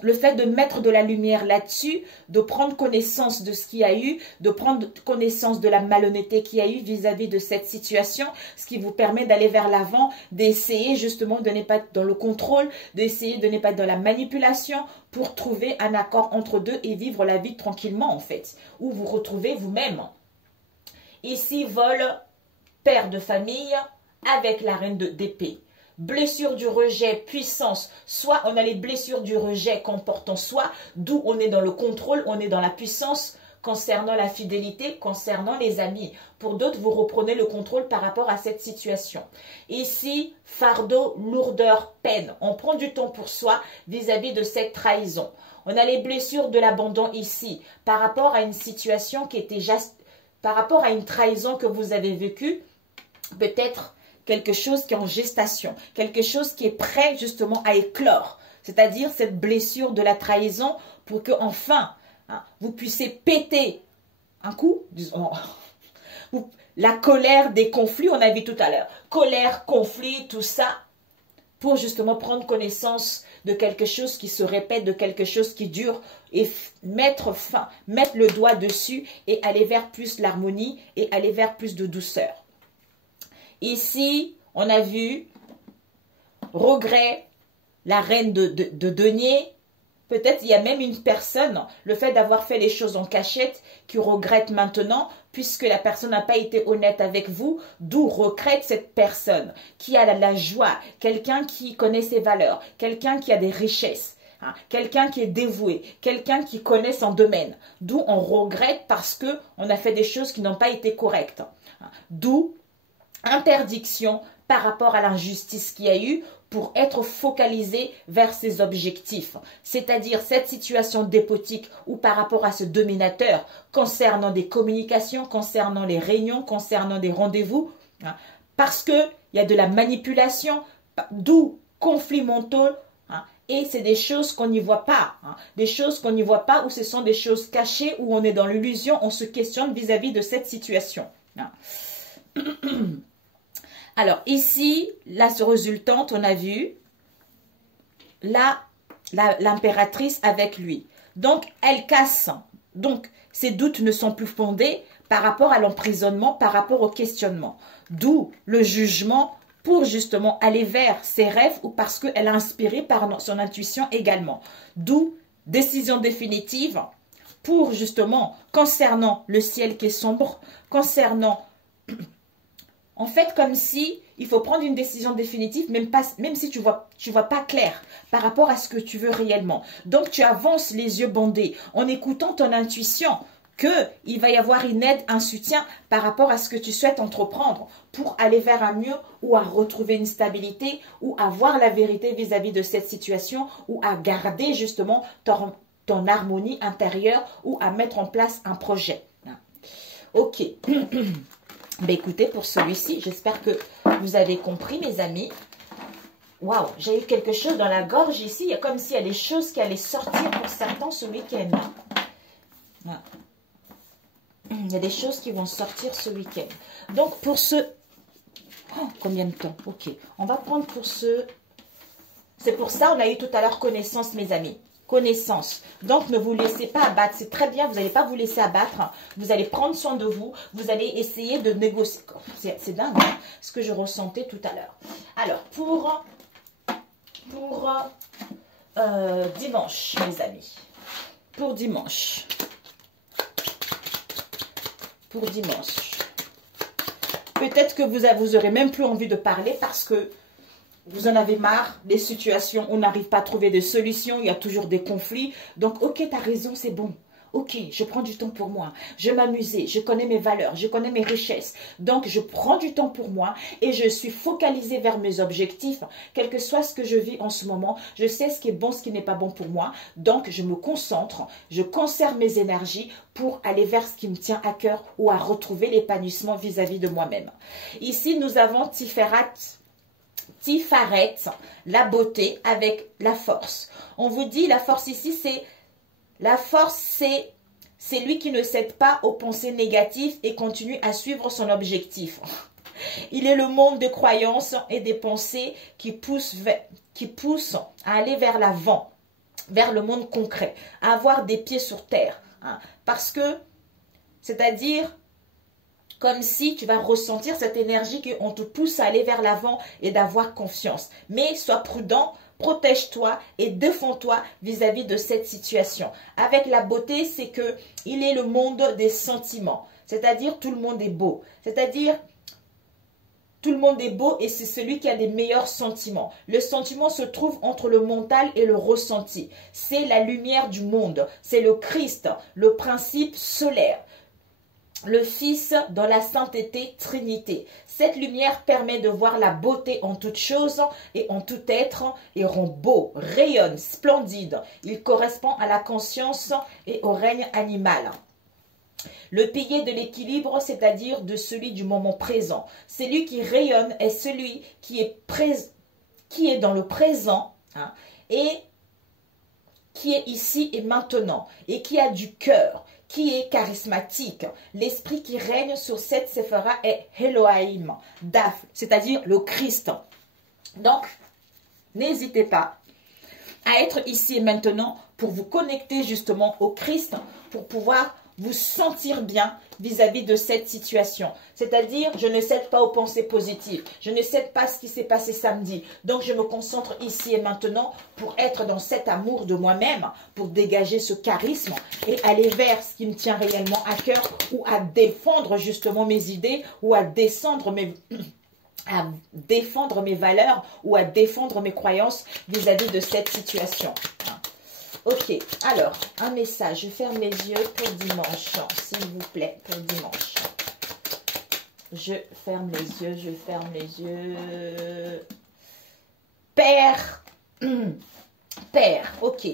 le fait de mettre de la lumière là-dessus, de prendre connaissance de ce qu'il y a eu, de prendre connaissance de la malhonnêteté qu'il y a eu vis-à-vis de cette situation, ce qui vous permet d'aller vers l'avant, d'essayer justement de ne pas être dans le contrôle, d'essayer de ne pas être dans la manipulation pour trouver un accord entre deux et vivre la vie tranquillement en fait, où vous retrouvez vous-même. Ici, vol, père de famille avec la reine d'épée. Blessure du rejet, puissance, soit on a les blessures du rejet qu'on porte en soi, d'où on est dans le contrôle, on est dans la puissance concernant la fidélité, concernant les amis. Pour d'autres, vous reprenez le contrôle par rapport à cette situation. Ici, fardeau, lourdeur, peine. On prend du temps pour soi vis-à-vis de cette trahison. On a les blessures de l'abandon ici, par rapport à une situation qui était juste, par rapport à une trahison que vous avez vécue, peut-être quelque chose qui est en gestation, quelque chose qui est prêt justement à éclore, c'est-à-dire cette blessure de la trahison pour que enfin vous puissiez péter un coup, disons, la colère des conflits, on a vu tout à l'heure, colère, conflit, tout ça, pour justement prendre connaissance de quelque chose qui se répète, de quelque chose qui dure et mettre le doigt dessus et aller vers plus l'harmonie et aller vers plus de douceur. Ici, on a vu regret, la reine de denier. Peut-être il y a même une personne, le fait d'avoir fait les choses en cachette, qui regrette maintenant, puisque la personne n'a pas été honnête avec vous, d'où regrette cette personne, qui a la joie, quelqu'un qui connaît ses valeurs, quelqu'un qui a des richesses, hein, quelqu'un qui est dévoué, quelqu'un qui connaît son domaine, d'où on regrette parce qu'on a fait des choses qui n'ont pas été correctes, hein, d'où interdiction par rapport à l'injustice qu'il y a eu pour être focalisé vers ses objectifs. C'est-à-dire cette situation dépotique ou par rapport à ce dominateur concernant des communications, concernant les réunions, concernant des rendez-vous, hein, parce qu'il y a de la manipulation, d'où conflits mentaux, hein, et c'est des choses qu'on n'y voit pas, hein, des choses qu'on n'y voit pas ou ce sont des choses cachées où on est dans l'illusion, on se questionne vis-à-vis de cette situation. Hein. Alors, ici, la résultante, on a vu l'impératrice avec lui. Donc, elle casse. Donc, ses doutes ne sont plus fondés par rapport à l'emprisonnement, par rapport au questionnement. D'où le jugement pour justement aller vers ses rêves ou parce qu'elle a inspiré par son intuition également. D'où décision définitive pour justement, concernant le ciel qui est sombre, concernant... En fait, comme si il faut prendre une décision définitive, même si tu vois pas clair par rapport à ce que tu veux réellement. Donc, tu avances les yeux bandés en écoutant ton intuition qu'il va y avoir une aide, un soutien par rapport à ce que tu souhaites entreprendre pour aller vers un mieux ou à retrouver une stabilité ou à voir la vérité vis-à-vis de cette situation ou à garder justement ton harmonie intérieure ou à mettre en place un projet. Ok. Ben écoutez, pour celui-ci, j'espère que vous avez compris, mes amis. Waouh, j'ai eu quelque chose dans la gorge ici. Il y a comme s'il y a des choses qui allaient sortir pour certains ce week-end. Il y a des choses qui vont sortir ce week-end. Donc, pour ce... Oh, combien de temps? Ok, on va prendre pour ce... C'est pour ça on a eu tout à l'heure connaissance, mes amis. Connaissance. Donc, ne vous laissez pas abattre. C'est très bien, vous n'allez pas vous laisser abattre. Vous allez prendre soin de vous. Vous allez essayer de négocier. C'est dingue, hein, ce que je ressentais tout à l'heure. Alors, pour dimanche, mes amis. Pour dimanche. Pour dimanche. Peut-être que vous aurez même plus envie de parler parce que vous en avez marre des situations où on n'arrive pas à trouver de solutions, il y a toujours des conflits. Donc, ok, tu as raison, c'est bon. ok, je prends du temps pour moi, je m'amusais, je connais mes valeurs, je connais mes richesses. Donc, je prends du temps pour moi et je suis focalisée vers mes objectifs. Quel que soit ce que je vis en ce moment, je sais ce qui est bon, ce qui n'est pas bon pour moi. Donc, je me concentre, je conserve mes énergies pour aller vers ce qui me tient à cœur ou à retrouver l'épanouissement vis-à-vis de moi-même. Ici, nous avons Tifaret, la beauté avec la force. On vous dit, la force ici, c'est lui qui ne cède pas aux pensées négatives et continue à suivre son objectif. Il est le monde de croyances et des pensées qui poussent à aller vers l'avant, vers le monde concret, à avoir des pieds sur terre. Hein. Parce que, c'est-à-dire, comme si tu vas ressentir cette énergie qu'on te pousse à aller vers l'avant et d'avoir confiance. Mais sois prudent, protège-toi et défends-toi vis-à-vis de cette situation. Avec la beauté, c'est que il est le monde des sentiments. C'est-à-dire, tout le monde est beau. C'est-à-dire, tout le monde est beau et c'est celui qui a les meilleurs sentiments. Le sentiment se trouve entre le mental et le ressenti. C'est la lumière du monde. C'est le Christ, le principe solaire. Le Fils dans la sainteté Trinité. Cette lumière permet de voir la beauté en toute chose et en tout être et rend beau, rayonne, splendide. Il correspond à la conscience et au règne animal. Le pilier de l'équilibre, c'est-à-dire de celui du moment présent. Celui qui rayonne est celui qui est dans le présent hein, et qui est ici et maintenant et qui a du cœur, qui est charismatique. L'esprit qui règne sur cette séphora est Elohim, Daf, c'est-à-dire le Christ. Donc, n'hésitez pas à être ici et maintenant pour vous connecter justement au Christ, pour pouvoir vous sentir bien vis-à-vis de cette situation. C'est-à-dire, je ne cède pas aux pensées positives. Je ne cède pas à ce qui s'est passé samedi. Donc, je me concentre ici et maintenant pour être dans cet amour de moi-même, pour dégager ce charisme et aller vers ce qui me tient réellement à cœur ou à défendre justement mes idées ou à défendre mes valeurs ou à défendre mes croyances vis-à-vis de cette situation. Ok, alors, un message. Je ferme les yeux pour dimanche, s'il vous plaît, pour dimanche. Je ferme les yeux, je ferme les yeux. Père, Père, ok.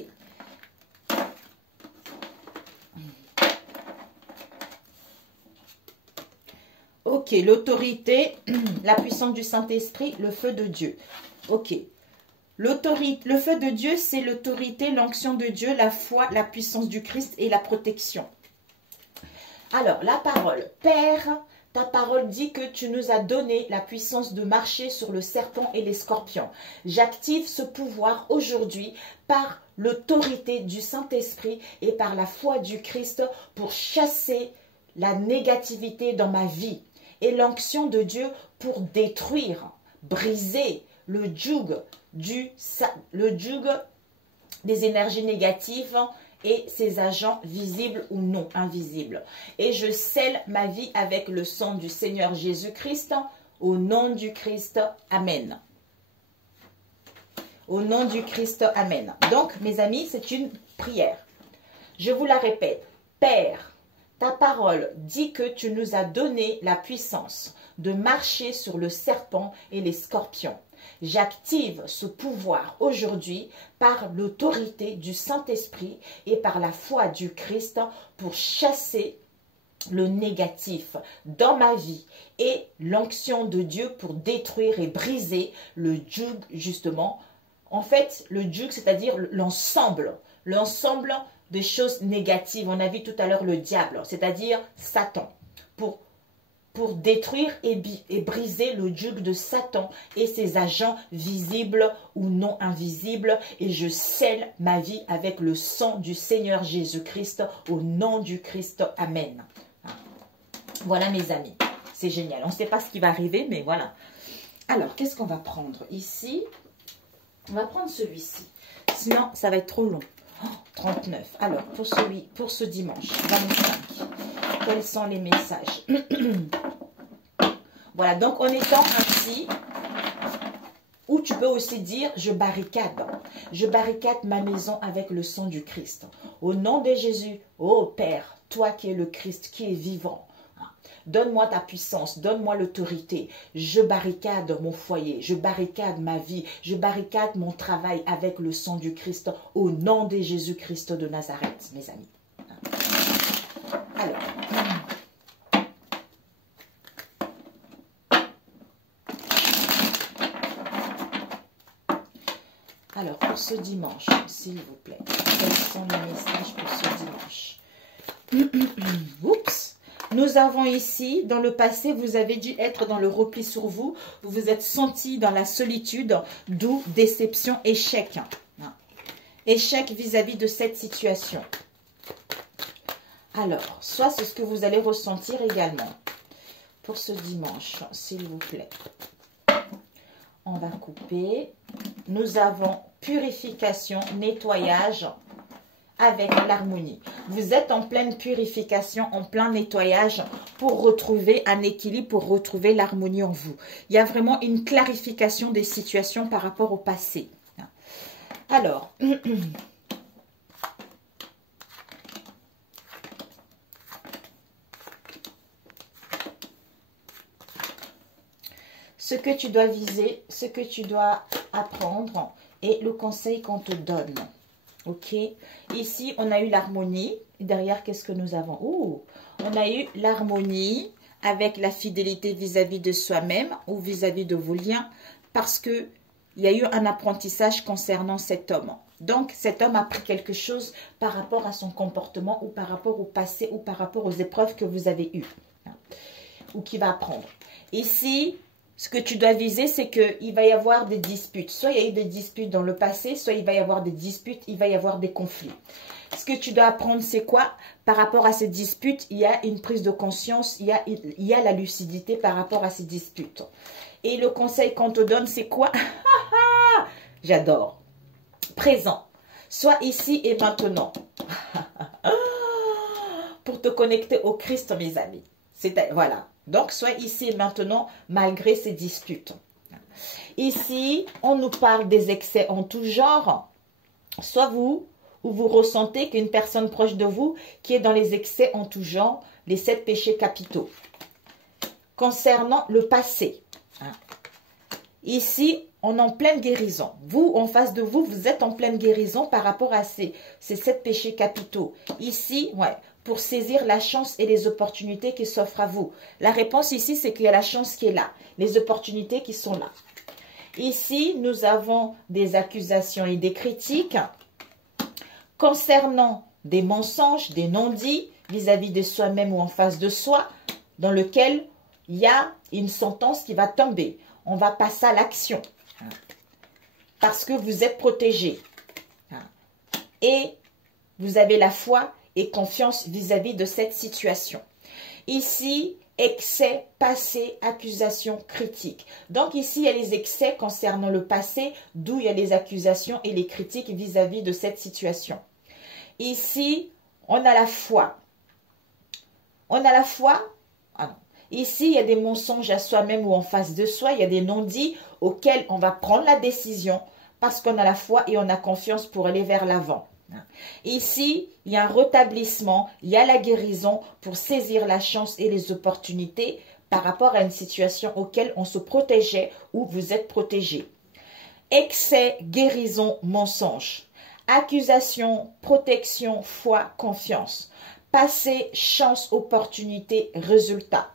Ok, l'autorité, la puissance du Saint-Esprit, le feu de Dieu. Ok. Le feu de Dieu, c'est l'autorité, l'onction de Dieu, la foi, la puissance du Christ et la protection. Alors, la parole. Père, ta parole dit que tu nous as donné la puissance de marcher sur le serpent et les scorpions. J'active ce pouvoir aujourd'hui par l'autorité du Saint-Esprit et par la foi du Christ pour chasser la négativité dans ma vie et l'onction de Dieu pour détruire, briser le joug des énergies négatives et ses agents visibles ou non invisibles. Et je scelle ma vie avec le sang du Seigneur Jésus-Christ, au nom du Christ, Amen. Au nom du Christ, Amen. Donc, mes amis, c'est une prière. Je vous la répète. Père, ta parole dit que tu nous as donné la puissance de marcher sur le serpent et les scorpions. J'active ce pouvoir aujourd'hui par l'autorité du Saint-Esprit et par la foi du Christ pour chasser le négatif dans ma vie et l'onction de Dieu pour détruire et briser le joug justement. En fait, le joug, c'est-à-dire l'ensemble des choses négatives. On a vu tout à l'heure le diable, c'est-à-dire Satan, pour détruire et briser le joug de Satan et ses agents visibles ou non invisibles. Et je scelle ma vie avec le sang du Seigneur Jésus-Christ au nom du Christ. Amen. Voilà mes amis, c'est génial. On ne sait pas ce qui va arriver, mais voilà. Alors, qu'est-ce qu'on va prendre ici? On va prendre celui-ci. Sinon, ça va être trop long. Oh, 39. Alors, pour ce dimanche, 25. Quels sont les messages? Voilà, donc en étant ainsi, ou tu peux aussi dire je barricade. Je barricade ma maison avec le sang du Christ. Au nom de Jésus, ô Père, toi qui es le Christ, qui est vivant, donne-moi ta puissance, donne-moi l'autorité. Je barricade mon foyer, je barricade ma vie, je barricade mon travail avec le sang du Christ, au nom de Jésus-Christ de Nazareth, mes amis. Alors, pour ce dimanche, s'il vous plaît, quels sont les messages pour ce dimanche? Oups! Nous avons ici, dans le passé, vous avez dû être dans le repli sur vous. Vous vous êtes senti dans la solitude, d'où déception, échec. Échec vis-à-vis de cette situation. Alors, soit c'est ce que vous allez ressentir également. Pour ce dimanche, s'il vous plaît. On va couper. Nous avons purification, nettoyage avec l'harmonie. Vous êtes en pleine purification, en plein nettoyage pour retrouver un équilibre, pour retrouver l'harmonie en vous. Il y a vraiment une clarification des situations par rapport au passé. Alors, ce que tu dois viser, ce que tu dois apprendre et le conseil qu'on te donne. Ok, ici on a eu l'harmonie. Derrière, qu'est-ce que nous avons? Oh, on a eu l'harmonie avec la fidélité vis-à-vis de soi-même ou vis-à-vis de vos liens, parce que il y a eu un apprentissage concernant cet homme. Donc, cet homme a appris quelque chose par rapport à son comportement ou par rapport au passé ou par rapport aux épreuves que vous avez eues ou qu'il va apprendre. Ici, ce que tu dois viser, c'est qu'il va y avoir des disputes. Soit il y a eu des disputes dans le passé, soit il va y avoir des disputes, il va y avoir des conflits. Ce que tu dois apprendre, c'est quoi? Par rapport à ces disputes, il y a une prise de conscience, il y a la lucidité par rapport à ces disputes. Et le conseil qu'on te donne, c'est quoi? J'adore. Présent. Sois ici et maintenant. Pour te connecter au Christ, mes amis. Voilà. Donc, sois ici et maintenant, malgré ces disputes. Ici, on nous parle des excès en tout genre. Soit vous, ou vous ressentez qu'une personne proche de vous qui est dans les excès en tout genre, les 7 péchés capitaux. Concernant le passé. Ici, on est en pleine guérison. Vous, en face de vous, vous êtes en pleine guérison par rapport à ces 7 péchés capitaux. Ici, ouais, pour saisir la chance et les opportunités qui s'offrent à vous. La réponse ici, c'est qu'il y a la chance qui est là, les opportunités qui sont là. Ici, nous avons des accusations et des critiques concernant des mensonges, des non-dits vis-à-vis de soi-même ou en face de soi, dans lequel il y a une sentence qui va tomber. On va passer à l'action parce que vous êtes protégé et vous avez la foi et confiance vis-à-vis de cette situation. Ici, excès, passé, accusation, critique. Donc ici, il y a les excès concernant le passé, d'où il y a les accusations et les critiques vis-à-vis de cette situation. Ici, on a la foi. On a la foi. Ah non. Ici, il y a des mensonges à soi-même ou en face de soi. Il y a des non-dits auxquels on va prendre la décision parce qu'on a la foi et on a confiance pour aller vers l'avant. Ici, il y a un rétablissement, il y a la guérison pour saisir la chance et les opportunités par rapport à une situation auquel on se protégeait ou vous êtes protégé. Excès, guérison, mensonge. Accusation, protection, foi, confiance. Passé, chance, opportunité, résultat.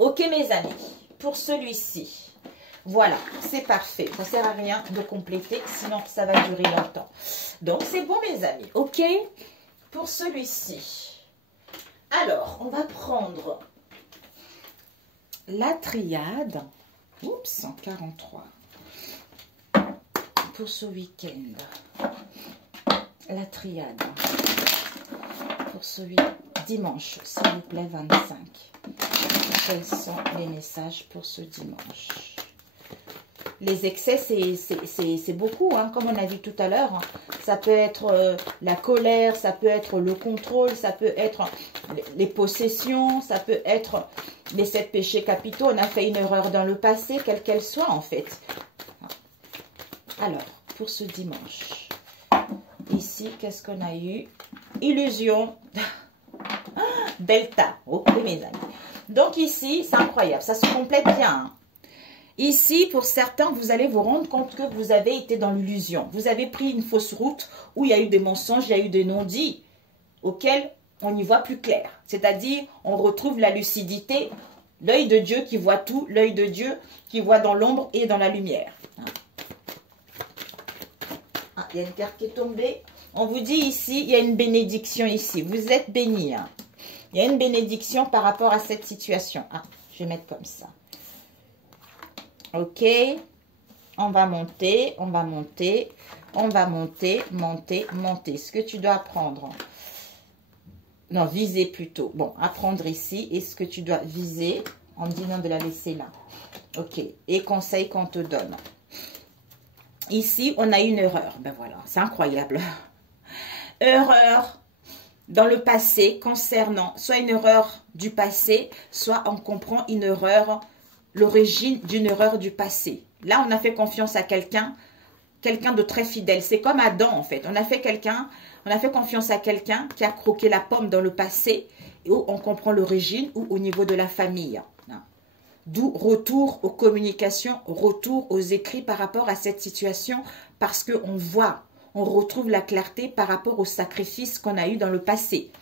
Ok mes amis, pour celui-ci. Voilà, c'est parfait. Ça ne sert à rien de compléter, sinon ça va durer longtemps. Donc, c'est bon, mes amis. OK? Pour celui-ci. Alors, on va prendre la triade. Oups, 143. Pour ce week-end. La triade. Pour celui dimanche, s'il vous plaît, 25. Quels sont les messages pour ce dimanche? Les excès, c'est beaucoup, hein, comme on a vu tout à l'heure. Hein. Ça peut être la colère, ça peut être le contrôle, ça peut être les possessions, ça peut être les 7 péchés capitaux. On a fait une erreur dans le passé, quelle qu'elle soit en fait. Alors, pour ce dimanche, ici, qu'est-ce qu'on a eu? Illusion. Delta. Ok, mes amis. Donc ici, c'est incroyable. Ça se complète bien. Hein. Ici, pour certains, vous allez vous rendre compte que vous avez été dans l'illusion. Vous avez pris une fausse route où il y a eu des mensonges, il y a eu des non-dits auxquels on y voit plus clair. C'est-à-dire, on retrouve la lucidité, l'œil de Dieu qui voit tout, l'œil de Dieu qui voit dans l'ombre et dans la lumière. Ah, il y a une carte qui est tombée. On vous dit ici, il y a une bénédiction ici. Vous êtes bénis. Hein. Il y a une bénédiction par rapport à cette situation. Ah, je vais mettre comme ça. Ok. On va monter, on va monter, on va monter, monter, monter. Ce que tu dois apprendre. Non, viser plutôt. Bon, apprendre ici. Et ce que tu dois viser, on me dit non de la laisser là. Ok. Et conseil qu'on te donne. Ici, on a une erreur. Ben voilà, c'est incroyable. Erreur dans le passé concernant soit une erreur du passé, soit on comprend une erreur, l'origine d'une erreur du passé. Là, on a fait confiance à quelqu'un de très fidèle. C'est comme Adam en fait. On a fait confiance à quelqu'un qui a croqué la pomme dans le passé, où on comprend l'origine ou au niveau de la famille. D'où retour aux communications, retour aux écrits par rapport à cette situation, parce qu'on voit, on retrouve la clarté par rapport au sacrifice qu'on a eu dans le passé.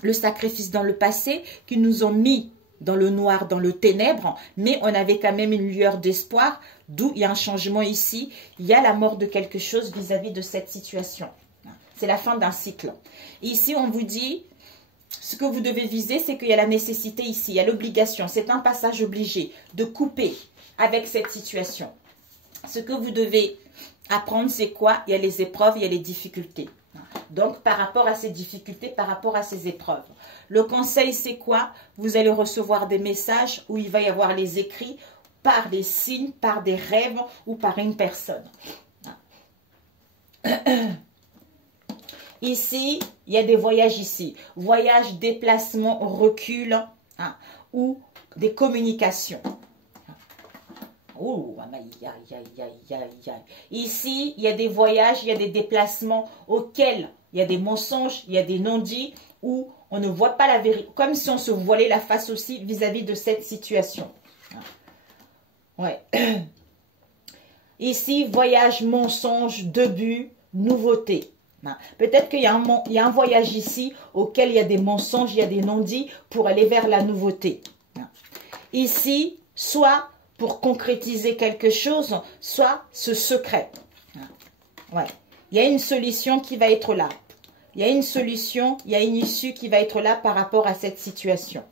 Le sacrifice dans le passé qui nous ont mis dans le noir, dans le ténèbre, mais on avait quand même une lueur d'espoir, d'où il y a un changement ici. Il y a la mort de quelque chose vis-à-vis de cette situation. C'est la fin d'un cycle. Et ici, on vous dit, ce que vous devez viser, c'est qu'il y a la nécessité ici, il y a l'obligation. C'est un passage obligé de couper avec cette situation. Ce que vous devez apprendre, c'est quoi? Il y a les épreuves, il y a les difficultés. Donc, par rapport à ces difficultés, par rapport à ces épreuves. Le conseil, c'est quoi? Vous allez recevoir des messages où il va y avoir les écrits par des signes, par des rêves ou par une personne. Ici, il y a des voyages ici. Voyage, déplacement, recul ou des communications. Oh, aïe, aïe, aïe, aïe, aïe. Ici, il y a des voyages, il y a des déplacements auxquels il y a des mensonges, il y a des non-dits où on ne voit pas la vérité. Comme si on se voilait la face aussi vis-à-vis de cette situation. Ouais. Ici, voyage, mensonge, début, nouveauté. Peut-être qu'il y a un voyage ici auquel il y a des mensonges, il y a des non-dits pour aller vers la nouveauté. Ici, soit pour concrétiser quelque chose, soit ce secret. Ouais. Il y a une solution qui va être là. Il y a une solution, il y a une issue qui va être là par rapport à cette situation.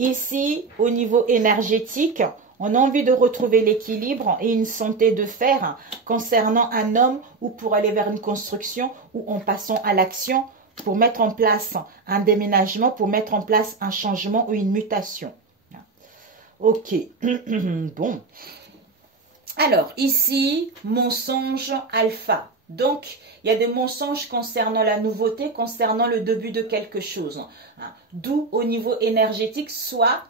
Ici, au niveau énergétique, on a envie de retrouver l'équilibre et une santé de fer concernant un homme ou pour aller vers une construction ou en passant à l'action pour mettre en place un déménagement, pour mettre en place un changement ou une mutation. Ok, bon. Alors, ici, mensonge alpha. Donc, il y a des mensonges concernant la nouveauté, concernant le début de quelque chose. D'où, au niveau énergétique, soit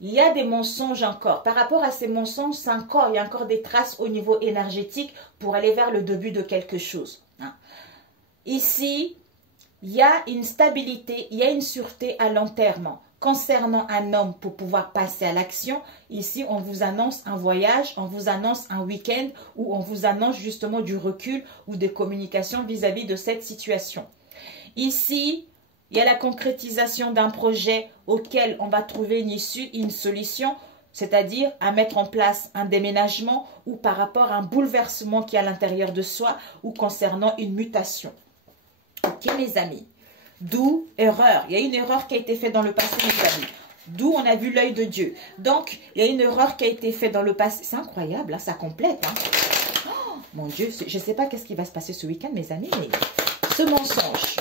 il y a des mensonges encore. Par rapport à ces mensonges, il y a encore des traces au niveau énergétique pour aller vers le début de quelque chose. Ici, il y a une stabilité, il y a une sûreté à long terme. Concernant un homme pour pouvoir passer à l'action, ici on vous annonce un voyage, on vous annonce un week-end ou on vous annonce justement du recul ou des communications vis-à-vis de cette situation. Ici, il y a la concrétisation d'un projet auquel on va trouver une issue, une solution, c'est-à-dire à mettre en place un déménagement ou par rapport à un bouleversement qui est à l'intérieur de soi ou concernant une mutation. Ok mes amis? D'où erreur. Il y a une erreur qui a été faite dans le passé, mes amis. D'où on a vu l'œil de Dieu. Donc, il y a une erreur qui a été faite dans le passé. C'est incroyable, hein, ça complète. Hein. Oh, mon Dieu, je ne sais pas qu'est-ce qui va se passer ce week-end, mes amis, mais ce mensonge.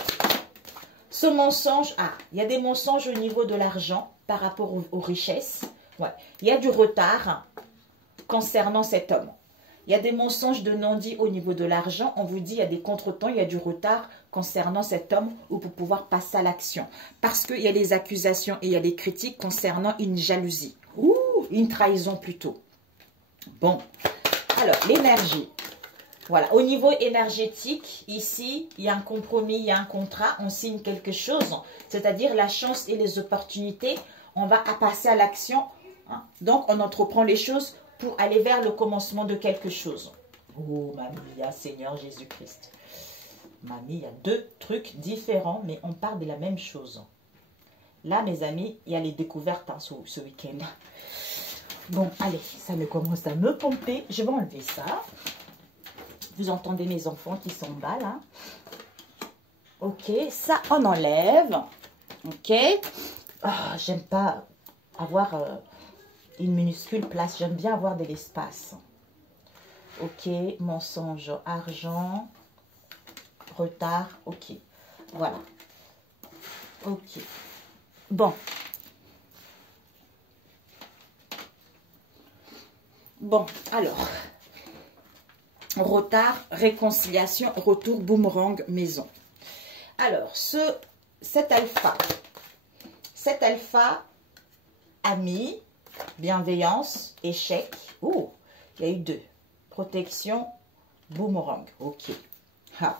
Ce mensonge, il y a des mensonges au niveau de l'argent par rapport aux richesses. Ouais. Il y a du retard concernant cet homme. Il y a des mensonges de non-dit au niveau de l'argent. On vous dit il y a des contretemps, il y a du retard concernant cet homme ou pour pouvoir passer à l'action. Parce qu'il y a des accusations et il y a des critiques concernant une jalousie. Ou une trahison plutôt. Bon, Alors, l'énergie. Voilà, au niveau énergétique, ici, il y a un compromis, il y a un contrat, on signe quelque chose, c'est-à-dire la chance et les opportunités, on va passer à l'action. Hein. Donc, on entreprend les choses pour aller vers le commencement de quelque chose. Oh, mamie, Seigneur Jésus-Christ. Mamie, il y a deux trucs différents, mais on parle de la même chose. Là, mes amis, il y a les découvertes hein, ce week-end. Bon, allez, ça me commence à me pomper. Je vais enlever ça. Vous entendez mes enfants qui s'emballent. Hein? Ok, ça, on enlève. Ok. Oh, j'aime pas avoir une minuscule place. J'aime bien avoir de l'espace. Ok, mensonge, argent, retard. Ok, voilà. Ok. Bon. Bon, alors. Retard, réconciliation, retour, boomerang, maison. Alors, cet alpha, ami, bienveillance, échec. Oh, il y a eu deux. Protection, boomerang. Ok. Ha.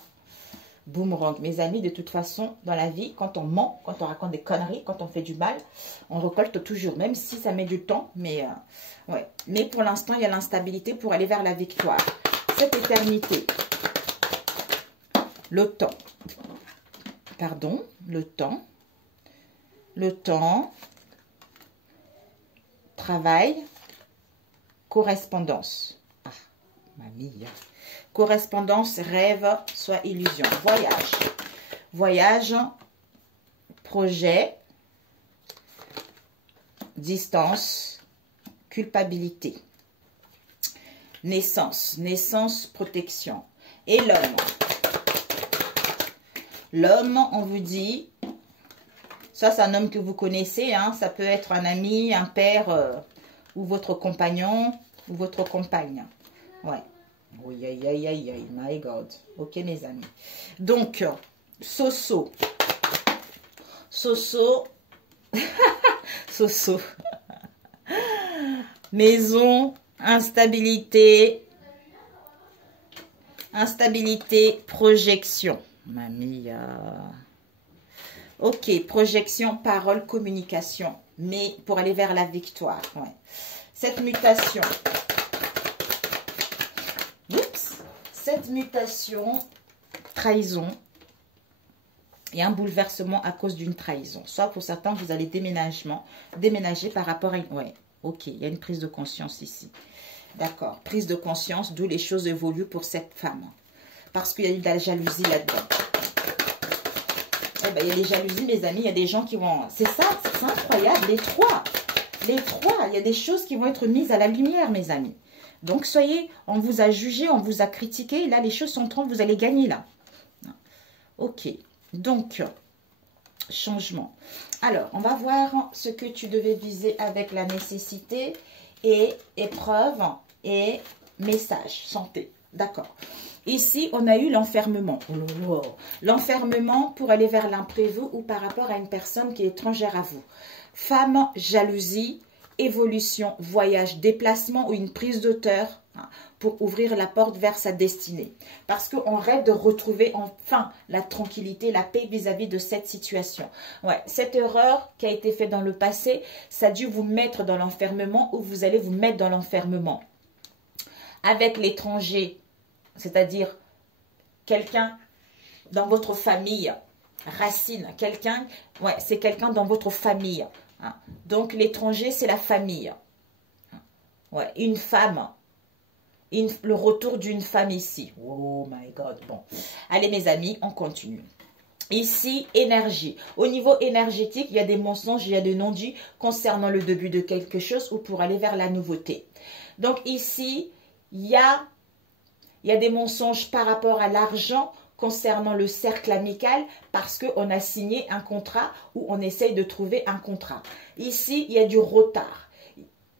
Boomerang. Mes amis, de toute façon, dans la vie, quand on ment, quand on raconte des conneries, quand on fait du mal, on récolte toujours, même si ça met du temps. Mais, ouais. Mais pour l'instant, il y a l'instabilité pour aller vers la victoire. Cette éternité, le temps, pardon, le temps, travail, correspondance. Ah, mamie. Correspondance, rêve, soit illusion. Voyage, projet, distance, culpabilité. Naissance, protection. Et l'homme. L'homme, on vous dit, ça c'est un homme que vous connaissez, hein, ça peut être un ami, un père, ou votre compagnon, ou votre compagne. Ouais. Oui, aïe, aïe, aïe, aïe, my God. Ok, mes amis. Donc, Soso. Maison, instabilité, projection. Mamie. Ok, projection, parole, communication. Mais pour aller vers la victoire. Ouais. Cette mutation. Oups. Cette mutation, trahison. Et un bouleversement à cause d'une trahison. Soit pour certains, vous allez déménager par rapport à une... Ouais. Ok, il y a une prise de conscience ici. D'accord, prise de conscience, d'où les choses évoluent pour cette femme. Parce qu'il y a eu de la jalousie là-dedans. Eh ben, il y a des jalousies, mes amis, il y a des gens qui vont... C'est ça, c'est incroyable, les trois, il y a des choses qui vont être mises à la lumière, mes amis. Donc, soyez, on vous a jugé, on vous a critiqué, là, les choses sont en train, vous allez gagner, là. Ok, donc... Changement. Alors, on va voir ce que tu devais viser avec la nécessité et épreuve et message, santé. D'accord. Ici, on a eu l'enfermement. Oh, l'enfermement pour aller vers l'imprévu ou par rapport à une personne qui est étrangère à vous. Femme, jalousie, évolution, voyage, déplacement ou une prise d'auteur pour ouvrir la porte vers sa destinée. Parce qu'on rêve de retrouver enfin la tranquillité, la paix vis-à-vis de cette situation. Ouais, cette erreur qui a été faite dans le passé, ça a dû vous mettre dans l'enfermement ou vous allez vous mettre dans l'enfermement. Avec l'étranger, c'est-à-dire quelqu'un dans votre famille, racine, quelqu'un, ouais, c'est quelqu'un dans votre famille. Hein. Donc l'étranger, c'est la famille. Ouais, une femme. Le retour d'une femme ici. Oh my God. Bon. Allez, mes amis, on continue. Ici, énergie. Au niveau énergétique, il y a des mensonges, il y a des non-dits concernant le début de quelque chose ou pour aller vers la nouveauté. Donc ici, il y a des mensonges par rapport à l'argent concernant le cercle amical parce qu'on a signé un contrat ou on essaye de trouver un contrat. Ici, il y a du retard.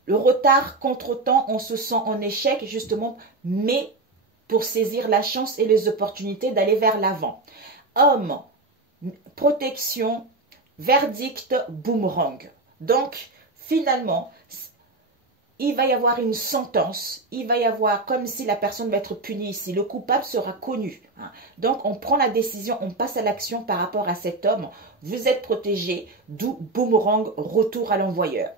Le retard, contre-temps, on se sent en échec justement, mais pour saisir la chance et les opportunités d'aller vers l'avant. Homme, protection, verdict, boomerang. Donc, finalement, il va y avoir une sentence, il va y avoir comme si la personne va être punie ici, le coupable sera connu. Donc on prend la décision, on passe à l'action par rapport à cet homme, vous êtes protégé, d'où boomerang, retour à l'envoyeur.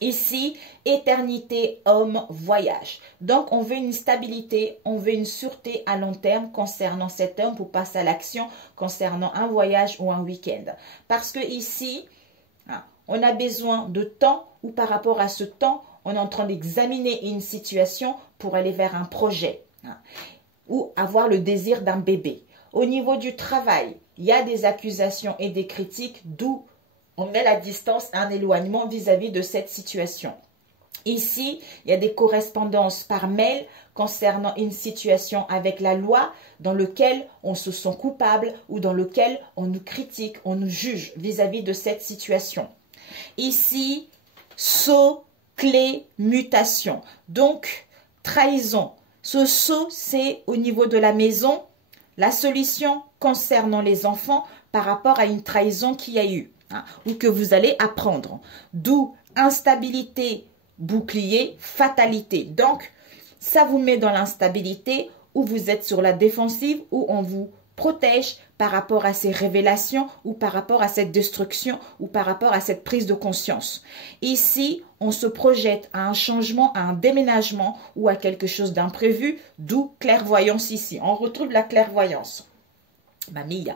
Ici, éternité, homme, voyage. Donc, on veut une stabilité, on veut une sûreté à long terme concernant cet homme pour passer à l'action concernant un voyage ou un week-end. Parce que ici, on a besoin de temps ou par rapport à ce temps, on est en train d'examiner une situation pour aller vers un projet ou avoir le désir d'un bébé. Au niveau du travail, il y a des accusations et des critiques, d'où on met la distance, un éloignement vis-à-vis de cette situation. Ici, il y a des correspondances par mail concernant une situation avec la loi dans laquelle on se sent coupable ou dans lequel on nous critique, on nous juge vis-à-vis de cette situation. Ici, saut, clé, mutation. Donc, trahison. Ce saut, c'est au niveau de la maison, la solution concernant les enfants par rapport à une trahison qu'il y a eu. Ou que vous allez apprendre. D'où instabilité, bouclier, fatalité. Donc, ça vous met dans l'instabilité où vous êtes sur la défensive, où on vous protège par rapport à ces révélations ou par rapport à cette destruction ou par rapport à cette prise de conscience. Ici, on se projette à un changement, à un déménagement ou à quelque chose d'imprévu, d'où clairvoyance ici. On retrouve la clairvoyance. Mamie.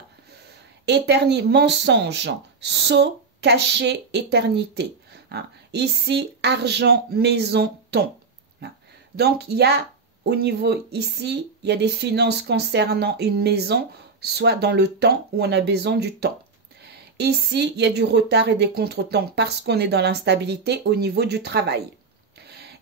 Mensonge, sceau, caché, éternité. Ici, argent, maison, ton. Donc, il y a au niveau ici, il y a des finances concernant une maison, soit dans le temps où on a besoin du temps. Ici, il y a du retard et des contretemps parce qu'on est dans l'instabilité au niveau du travail.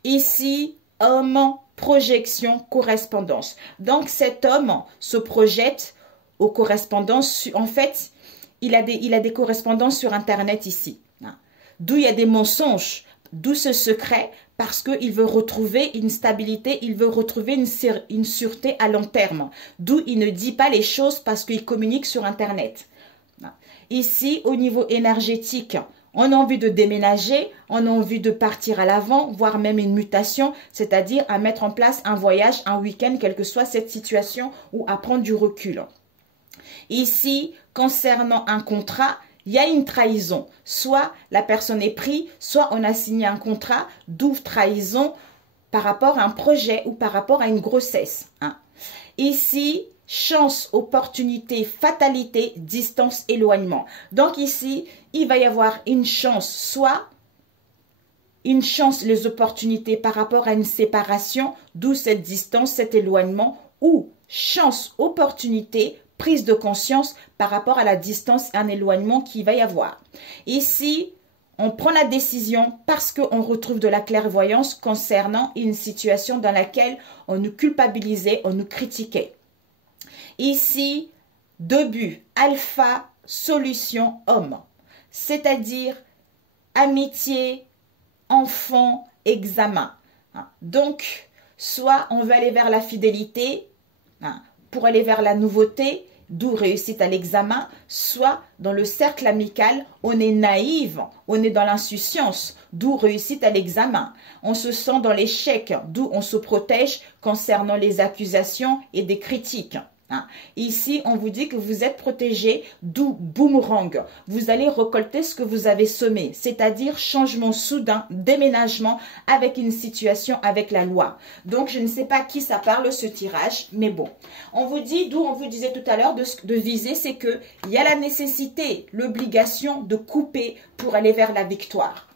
Ici, homme, projection, correspondance. Donc, cet homme se projette aux correspondances, en fait, il a des correspondances sur Internet ici. D'où il y a des mensonges, d'où ce secret, parce qu'il veut retrouver une stabilité, il veut retrouver une sûreté à long terme. D'où il ne dit pas les choses parce qu'il communique sur Internet. Ici, au niveau énergétique, on a envie de déménager, on a envie de partir à l'avant, voire même une mutation, c'est-à-dire à mettre en place un voyage, un week-end, quelle que soit cette situation, ou à prendre du recul. Ici, concernant un contrat, il y a une trahison. Soit la personne est prise, soit on a signé un contrat, d'où trahison par rapport à un projet ou par rapport à une grossesse. Ici, chance, opportunité, fatalité, distance, éloignement. Donc ici, il va y avoir une chance, soit une chance, les opportunités par rapport à une séparation, d'où cette distance, cet éloignement, ou chance, opportunité, prise de conscience par rapport à la distance et un éloignement qu'il va y avoir. Ici, on prend la décision parce qu'on retrouve de la clairvoyance concernant une situation dans laquelle on nous culpabilisait, on nous critiquait. Ici, deux buts, alpha, solution, homme. C'est-à-dire amitié, enfant, examen. Donc, soit on veut aller vers la fidélité, pour aller vers la nouveauté, d'où réussite à l'examen, soit dans le cercle amical, on est naïve, on est dans l'insouciance, d'où réussite à l'examen. On se sent dans l'échec, d'où on se protège concernant les accusations et des critiques. Ici, on vous dit que vous êtes protégé, d'où boomerang. Vous allez récolter ce que vous avez semé, c'est-à-dire changement soudain, déménagement avec une situation avec la loi. Donc, je ne sais pas qui ça parle ce tirage, mais bon. On vous dit, d'où on vous disait tout à l'heure de viser, c'est qu'il y a la nécessité, l'obligation de couper pour aller vers la victoire.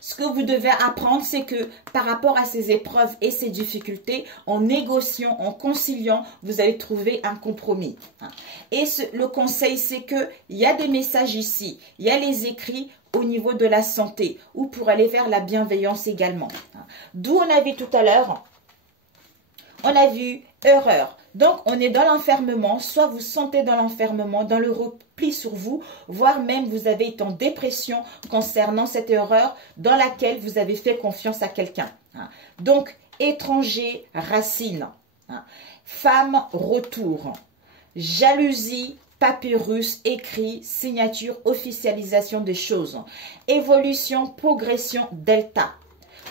Ce que vous devez apprendre, c'est que par rapport à ces épreuves et ces difficultés, en négociant, en conciliant, vous allez trouver un compromis. Et le conseil, c'est qu'il y a des messages ici, il y a les écrits au niveau de la santé ou pour aller vers la bienveillance également. D'où on a vu tout à l'heure, on a vu erreur. Donc, on est dans l'enfermement, soit vous sentez dans l'enfermement, dans le repli sur vous, voire même vous avez été en dépression concernant cette erreur dans laquelle vous avez fait confiance à quelqu'un. Donc, étranger, racine. Femme, retour. Jalousie, papyrus, écrit, signature, officialisation des choses. Évolution, progression, delta.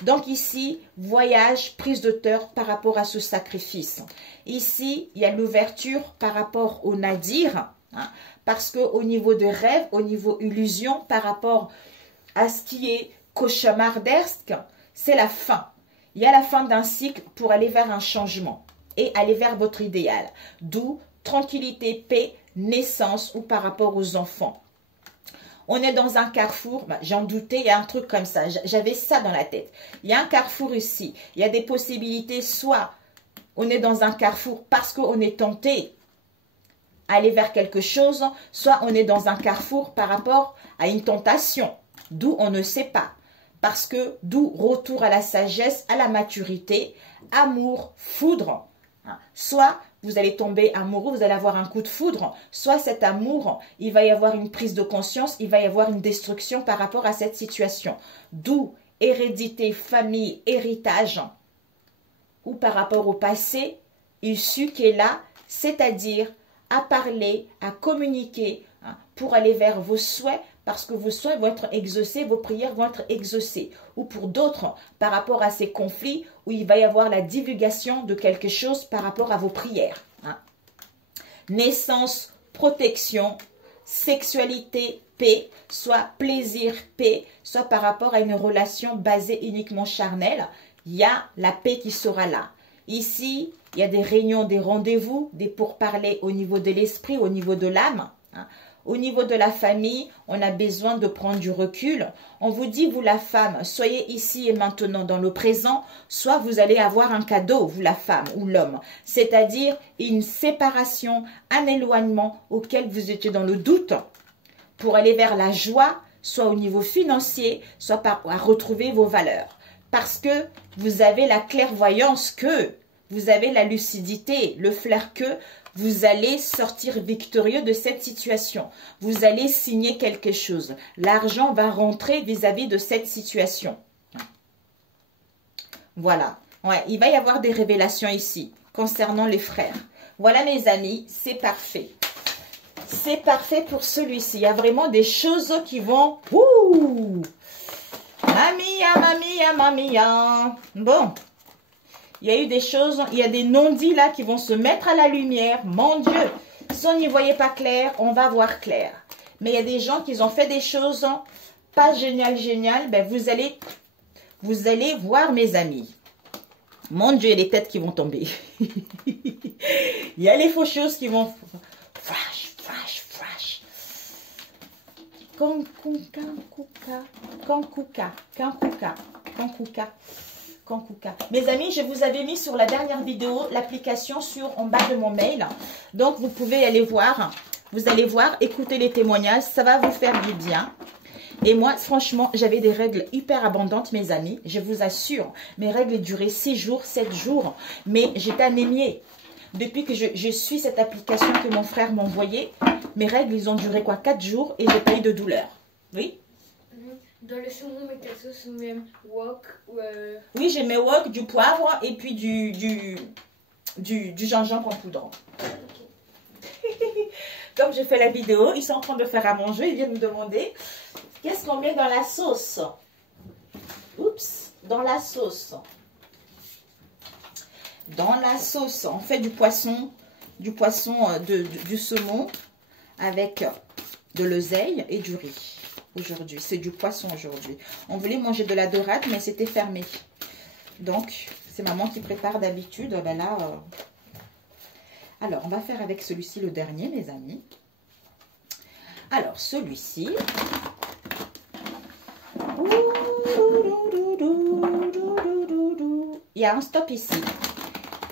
Donc ici, voyage, prise de hauteur par rapport à ce sacrifice. Ici, il y a l'ouverture par rapport au nadir, hein, parce qu'au niveau de rêve, au niveau illusion, par rapport à ce qui est cauchemardesque, c'est la fin. Il y a la fin d'un cycle pour aller vers un changement et aller vers votre idéal. D'où tranquillité, paix, naissance ou par rapport aux enfants. On est dans un carrefour, j'en doutais, il y a un truc comme ça, j'avais ça dans la tête. Il y a un carrefour ici, il y a des possibilités, soit on est dans un carrefour parce qu'on est tenté aller vers quelque chose, soit on est dans un carrefour par rapport à une tentation, d'où on ne sait pas. Parce que d'où retour à la sagesse, à la maturité, amour, foudre. Soit vous allez tomber amoureux, vous allez avoir un coup de foudre, soit cet amour, il va y avoir une prise de conscience, il va y avoir une destruction par rapport à cette situation. D'où hérédité, famille, héritage, ou par rapport au passé, issu qui est là, c'est-à-dire à parler, à communiquer, hein, pour aller vers vos souhaits, parce que vos souhaits vont être exaucés, vos prières vont être exaucées. Ou pour d'autres, par rapport à ces conflits, où il va y avoir la divulgation de quelque chose par rapport à vos prières. Hein. Naissance, protection, sexualité, paix, soit plaisir, paix, soit par rapport à une relation basée uniquement charnelle, il y a la paix qui sera là. Ici, il y a des réunions, des rendez-vous, des pourparlers au niveau de l'esprit, au niveau de l'âme. Hein. Au niveau de la famille, on a besoin de prendre du recul. On vous dit, vous la femme, soyez ici et maintenant dans le présent, soit vous allez avoir un cadeau, vous la femme ou l'homme. C'est-à-dire une séparation, un éloignement auquel vous étiez dans le doute pour aller vers la joie, soit au niveau financier, soit à retrouver vos valeurs. Parce que vous avez la clairvoyance que, vous avez la lucidité, le flair que, vous allez sortir victorieux de cette situation. Vous allez signer quelque chose. L'argent va rentrer vis-à-vis de cette situation. Voilà. Ouais, il va y avoir des révélations ici concernant les frères. Voilà mes amis, c'est parfait. C'est parfait pour celui-ci. Il y a vraiment des choses qui vont... Ouh! Mamia, mamia, mamia. Bon. Il y a eu des choses, il y a des non-dits là qui vont se mettre à la lumière. Mon Dieu, si on n'y voyait pas clair, on va voir clair. Mais il y a des gens qui ont fait des choses pas géniales. Ben vous allez voir mes amis. Mon Dieu, il y a les têtes qui vont tomber. Il y a les fausses choses qui vont... Flash, flash, flash. Kankuka, kankuka, kankuka, kankuka. Kankuka. Mes amis, je vous avais mis sur la dernière vidéo l'application en bas de mon mail. Donc, vous pouvez aller voir. Vous allez voir, écouter les témoignages. Ça va vous faire du bien. Et moi, franchement, j'avais des règles hyper abondantes, mes amis. Je vous assure, mes règles duraient 6 jours, 7 jours. Mais j'étais anémiée. Depuis que je suis cette application que mon frère m'a envoyée, mes règles, ils ont duré quoi 4 jours et j'ai pas eu de douleur. Oui. Dans le saumon, mais ta sauce ou même wok Oui, j'ai mes wok, du poivre et puis du gingembre en poudre. Okay. Comme je fais la vidéo, ils sont en train de faire à manger. Ils viennent me demander qu'est-ce qu'on met dans la sauce. Oups, dans la sauce. Dans la sauce, on fait du poisson, du saumon avec de l'oseille et du riz. Aujourd'hui, c'est du poisson aujourd'hui. On voulait manger de la dorade, mais c'était fermé. Donc, c'est maman qui prépare d'habitude. Ben là, alors, on va faire avec celui-ci le dernier, mes amis. Alors, celui-ci. Il y a un stop ici.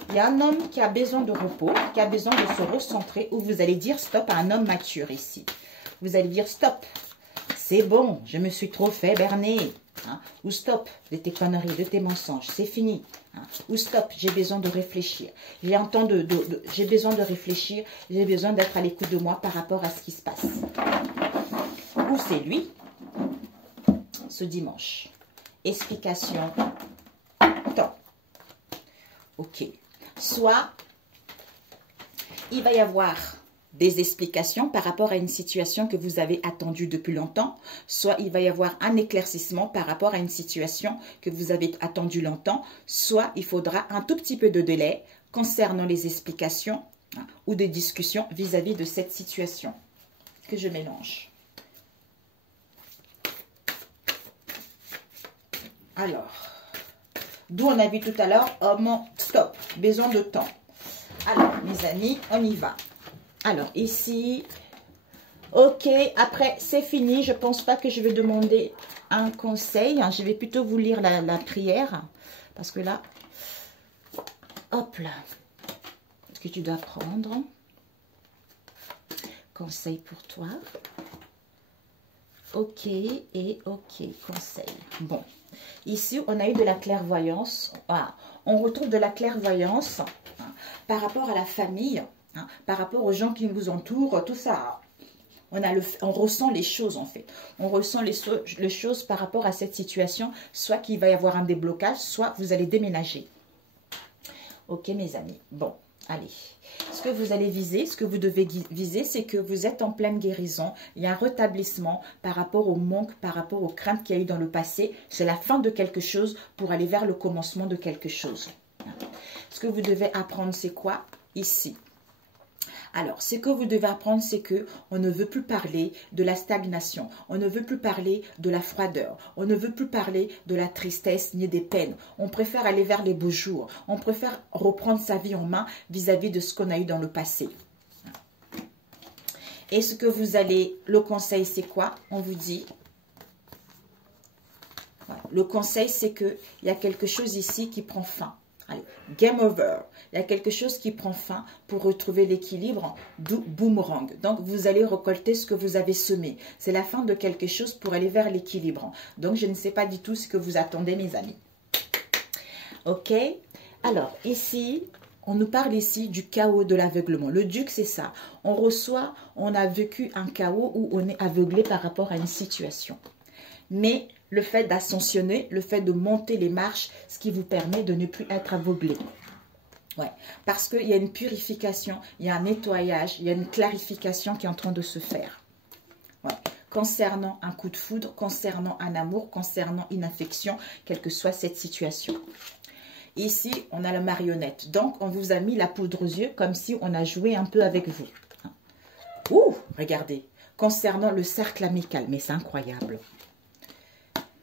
Il y a un homme qui a besoin de repos, qui a besoin de se recentrer, où vous allez dire stop à un homme mature ici. Vous allez dire stop. C'est bon, je me suis trop fait berner. Hein? Ou stop de tes conneries, de tes mensonges, c'est fini. Hein? Ou stop, j'ai besoin de réfléchir. J'ai besoin de réfléchir, j'ai besoin d'être à l'écoute de moi par rapport à ce qui se passe. Ou c'est lui, ce dimanche. Explication, temps. Ok. Soit, il va y avoir des explications par rapport à une situation que vous avez attendue depuis longtemps, soit il va y avoir un éclaircissement par rapport à une situation que vous avez attendue longtemps, soit il faudra un tout petit peu de délai concernant les explications ou des discussions vis-à-vis de cette situation que je mélange. Alors, d'où on a vu tout à l'heure, stop, besoin de temps. Alors, mes amis, on y va. Alors, ici, ok, après, c'est fini. Je ne pense pas que je vais demander un conseil. Je vais plutôt vous lire la prière. Parce que là, hop là. Ce que tu dois prendre. Conseil pour toi. Ok et ok, conseil. Bon, ici, on a eu de la clairvoyance. Voilà. On retrouve de la clairvoyance par rapport à la famille. Par rapport aux gens qui nous entourent, tout ça, on ressent les choses en fait. On ressent les choses par rapport à cette situation, soit qu'il va y avoir un déblocage, soit vous allez déménager. Ok mes amis, bon, allez. Ce que vous allez viser, ce que vous devez viser, c'est que vous êtes en pleine guérison. Il y a un rétablissement par rapport au manque, par rapport aux craintes qu'il y a eu dans le passé. C'est la fin de quelque chose pour aller vers le commencement de quelque chose. Ce que vous devez apprendre, c'est quoi? Ici. Alors, ce que vous devez apprendre, c'est que on ne veut plus parler de la stagnation, on ne veut plus parler de la froideur, on ne veut plus parler de la tristesse ni des peines. On préfère aller vers les beaux jours, on préfère reprendre sa vie en main vis-à-vis de ce qu'on a eu dans le passé. Et ce que vous allez, le conseil, c'est quoi? On vous dit, voilà, le conseil, c'est qu'il y a quelque chose ici qui prend fin. Allez, game over. Il y a quelque chose qui prend fin pour retrouver l'équilibre du boomerang. Donc, vous allez récolter ce que vous avez semé. C'est la fin de quelque chose pour aller vers l'équilibre. Donc, je ne sais pas du tout ce que vous attendez, mes amis. Ok? Alors, ici, on nous parle ici du chaos de l'aveuglement. Le duc, c'est ça. On a vécu un chaos où on est aveuglé par rapport à une situation. Mais le fait d'ascensionner, le fait de monter les marches, ce qui vous permet de ne plus être aveuglé. Ouais, parce qu'il y a une purification, il y a un nettoyage, il y a une clarification qui est en train de se faire. Ouais. Concernant un coup de foudre, concernant un amour, concernant une affection, quelle que soit cette situation. Ici, on a la marionnette. Donc, on vous a mis la poudre aux yeux comme si on a joué un peu avec vous. Ouh, regardez. Concernant le cercle amical, mais c'est incroyable.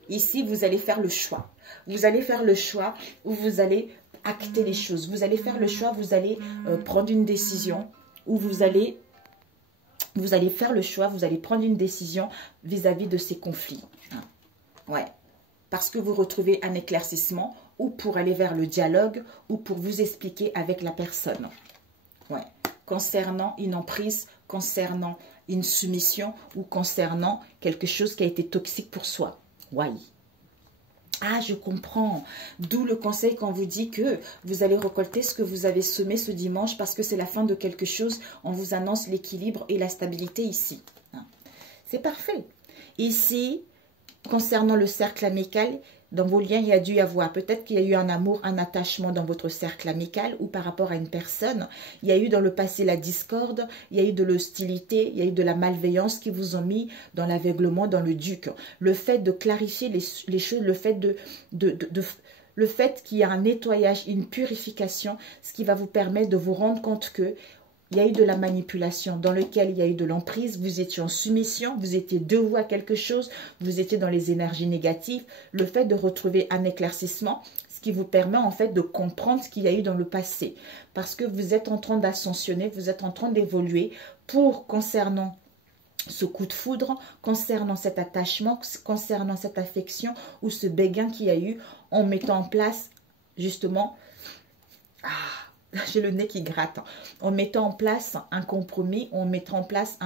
Ici, vous allez faire le choix. Vous allez faire le choix où vous allez acter les choses. Vous allez faire le choix, vous allez prendre une décision où vous allez faire le choix, vous allez prendre une décision vis-à-vis de ces conflits. Ouais. Parce que vous retrouvez un éclaircissement ou pour aller vers le dialogue ou pour vous expliquer avec la personne. Ouais. Concernant une emprise, concernant une soumission ou concernant quelque chose qui a été toxique pour soi. Ouais. Ah, je comprends. D'où le conseil qu'on vous dit que vous allez récolter ce que vous avez semé ce dimanche parce que c'est la fin de quelque chose. On vous annonce l'équilibre et la stabilité ici. C'est parfait. Ici, concernant le cercle amical, dans vos liens, il y a dû y avoir, peut-être qu'il y a eu un amour, un attachement dans votre cercle amical ou par rapport à une personne. Il y a eu dans le passé la discorde, il y a eu de l'hostilité, il y a eu de la malveillance qui vous ont mis dans l'aveuglement, dans le duc. Le fait de clarifier les choses, le fait qu'il y a un nettoyage, une purification, ce qui va vous permettre de vous rendre compte que il y a eu de la manipulation dans lequel il y a eu de l'emprise, vous étiez en soumission, vous étiez dévoué à quelque chose, vous étiez dans les énergies négatives. Le fait de retrouver un éclaircissement, ce qui vous permet en fait de comprendre ce qu'il y a eu dans le passé. Parce que vous êtes en train d'ascensionner, vous êtes en train d'évoluer pour concernant ce coup de foudre, concernant cet attachement, concernant cette affection ou ce béguin qu'il y a eu en mettant en place justement... j'ai le nez qui gratte. En mettant en place un compromis, en mettant en place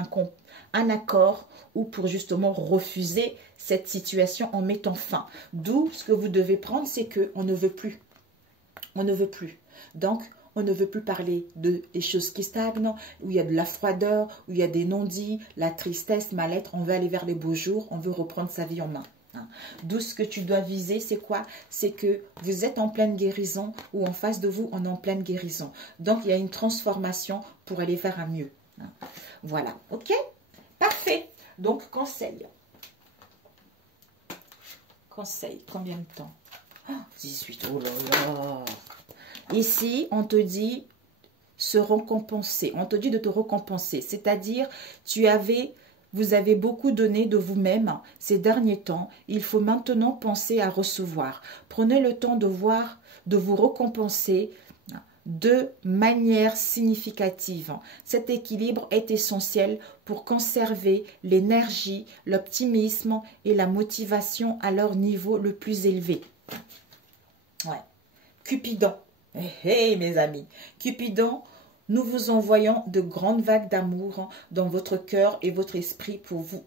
un accord ou pour justement refuser cette situation en mettant fin. D'où ce que vous devez prendre, c'est qu'on ne veut plus. On ne veut plus. Donc, on ne veut plus parler des choses qui stagnent, où il y a de la froideur, où il y a des non-dits, la tristesse, mal-être. On veut aller vers les beaux jours, on veut reprendre sa vie en main. D'où ce que tu dois viser, c'est quoi? C'est que vous êtes en pleine guérison ou en face de vous, on est en pleine guérison. Donc, il y a une transformation pour aller vers un mieux. Voilà, ok? Parfait. Donc, conseil. Conseil, combien de temps? 18, oh là là. Ici, on te dit se récompenser. On te dit de te récompenser. C'est-à-dire, vous avez beaucoup donné de vous-même ces derniers temps. Il faut maintenant penser à recevoir. Prenez le temps de vous récompenser de manière significative. Cet équilibre est essentiel pour conserver l'énergie, l'optimisme et la motivation à leur niveau le plus élevé. Ouais. Cupidon. Hey, mes amis. Cupidon, nous vous envoyons de grandes vagues d'amour dans votre cœur et votre esprit pour vous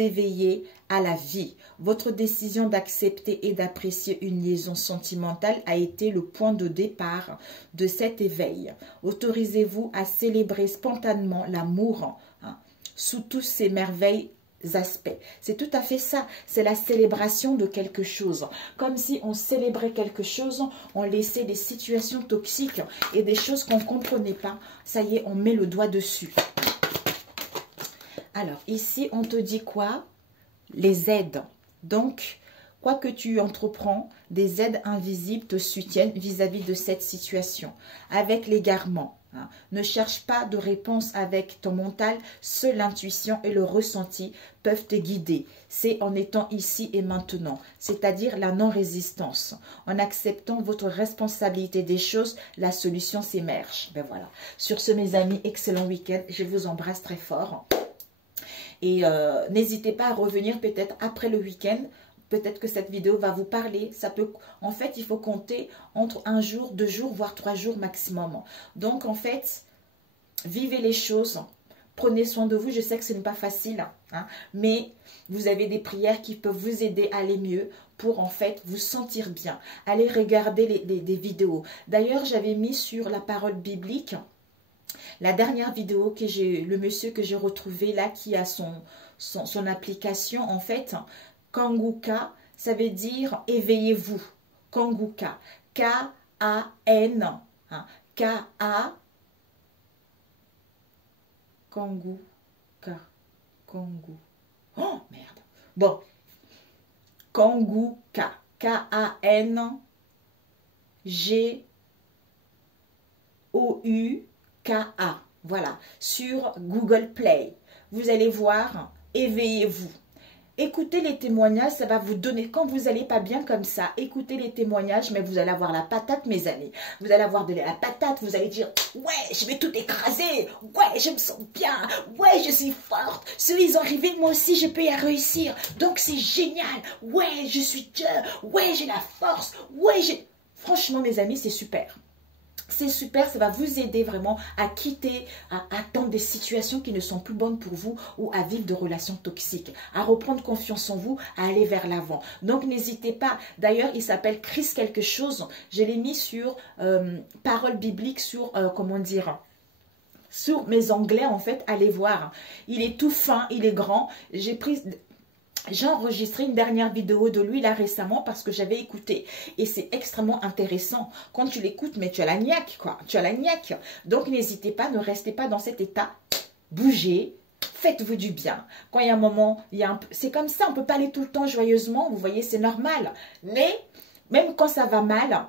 éveiller à la vie. Votre décision d'accepter et d'apprécier une liaison sentimentale a été le point de départ de cet éveil. Autorisez-vous à célébrer spontanément l'amour sous tous ses merveilles aspects. C'est tout à fait ça, c'est la célébration de quelque chose. Comme si on célébrait quelque chose, on laissait des situations toxiques et des choses qu'on ne comprenait pas. Ça y est, on met le doigt dessus. Alors, ici, on te dit quoi? Les aides. Donc, quoi que tu entreprends, des aides invisibles te soutiennent vis-à-vis de cette situation. Avec l'égarement, ne cherche pas de réponse avec ton mental. Seule l'intuition et le ressenti peuvent te guider. C'est en étant ici et maintenant, c'est-à-dire la non-résistance. En acceptant votre responsabilité des choses, la solution s'émerge. Ben voilà. Sur ce, mes amis, excellent week-end. Je vous embrasse très fort. Et n'hésitez pas à revenir peut-être après le week-end. Peut-être que cette vidéo va vous parler. Ça peut, en fait, il faut compter entre 1 jour, 2 jours, voire 3 jours maximum. Donc, en fait, vivez les choses. Prenez soin de vous. Je sais que ce n'est pas facile, mais vous avez des prières qui peuvent vous aider à aller mieux pour, en fait, vous sentir bien. Allez regarder des vidéos. D'ailleurs, j'avais mis sur la parole biblique la dernière vidéo que le monsieur que j'ai retrouvé là, qui a son application, en fait, Kanguka, ça veut dire éveillez-vous. Kanguka, K-A-N, K-A, Kanguka, Kangu. Oh, merde. Bon, Kanguka, K-A-N-G-O-U, K-A, voilà, sur Google Play. Vous allez voir, éveillez-vous. Écoutez les témoignages, ça va vous donner, quand vous n'allez pas bien comme ça, écoutez les témoignages, mais vous allez avoir la patate, mes amis. Vous allez avoir de la patate, vous allez dire, ouais, je vais tout écraser, ouais, je me sens bien, ouais, je suis forte, ceux ils ont arrivé, moi aussi je peux y réussir, donc c'est génial, ouais, je suis Dieu, ouais, j'ai la force, ouais, j'ai... Franchement, mes amis, c'est super. C'est super, ça va vous aider vraiment à quitter, à attendre des situations qui ne sont plus bonnes pour vous ou à vivre de relations toxiques, à reprendre confiance en vous, à aller vers l'avant. Donc, n'hésitez pas. D'ailleurs, il s'appelle Chris quelque chose. Je l'ai mis sur parole biblique, sur, comment dire, sur mes onglets, en fait. Allez voir. Il est tout fin, il est grand. J'ai enregistré une dernière vidéo de lui là récemment parce que j'avais écouté et c'est extrêmement intéressant. Quand tu l'écoutes, mais tu as la niaque quoi, tu as la niaque. Donc n'hésitez pas, ne restez pas dans cet état, bougez, faites-vous du bien. Quand il y a un moment, c'est comme ça, on ne peut pas aller tout le temps joyeusement, vous voyez, c'est normal. Mais même quand ça va mal,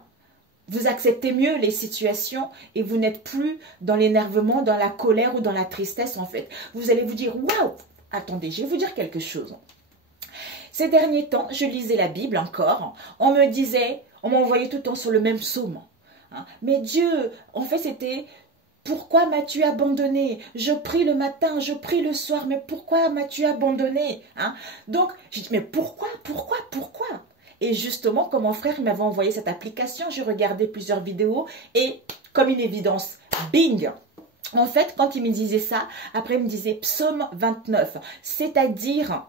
vous acceptez mieux les situations et vous n'êtes plus dans l'énervement, dans la colère ou dans la tristesse en fait. Vous allez vous dire, waouh, attendez, je vais vous dire quelque chose. Ces derniers temps, je lisais la Bible encore. On me disait, on m'envoyait tout le temps sur le même psaume. Mais Dieu, en fait, c'était « Pourquoi m'as-tu abandonné? Je prie le matin, je prie le soir, mais pourquoi m'as-tu abandonné ?» Donc, j'ai dit « Mais pourquoi? Et justement, comme mon frère m'avait envoyé cette application, j'ai regardé plusieurs vidéos et comme une évidence, bing! En fait, quand il me disait ça, après il me disait « Psaume 29 », c'est-à-dire...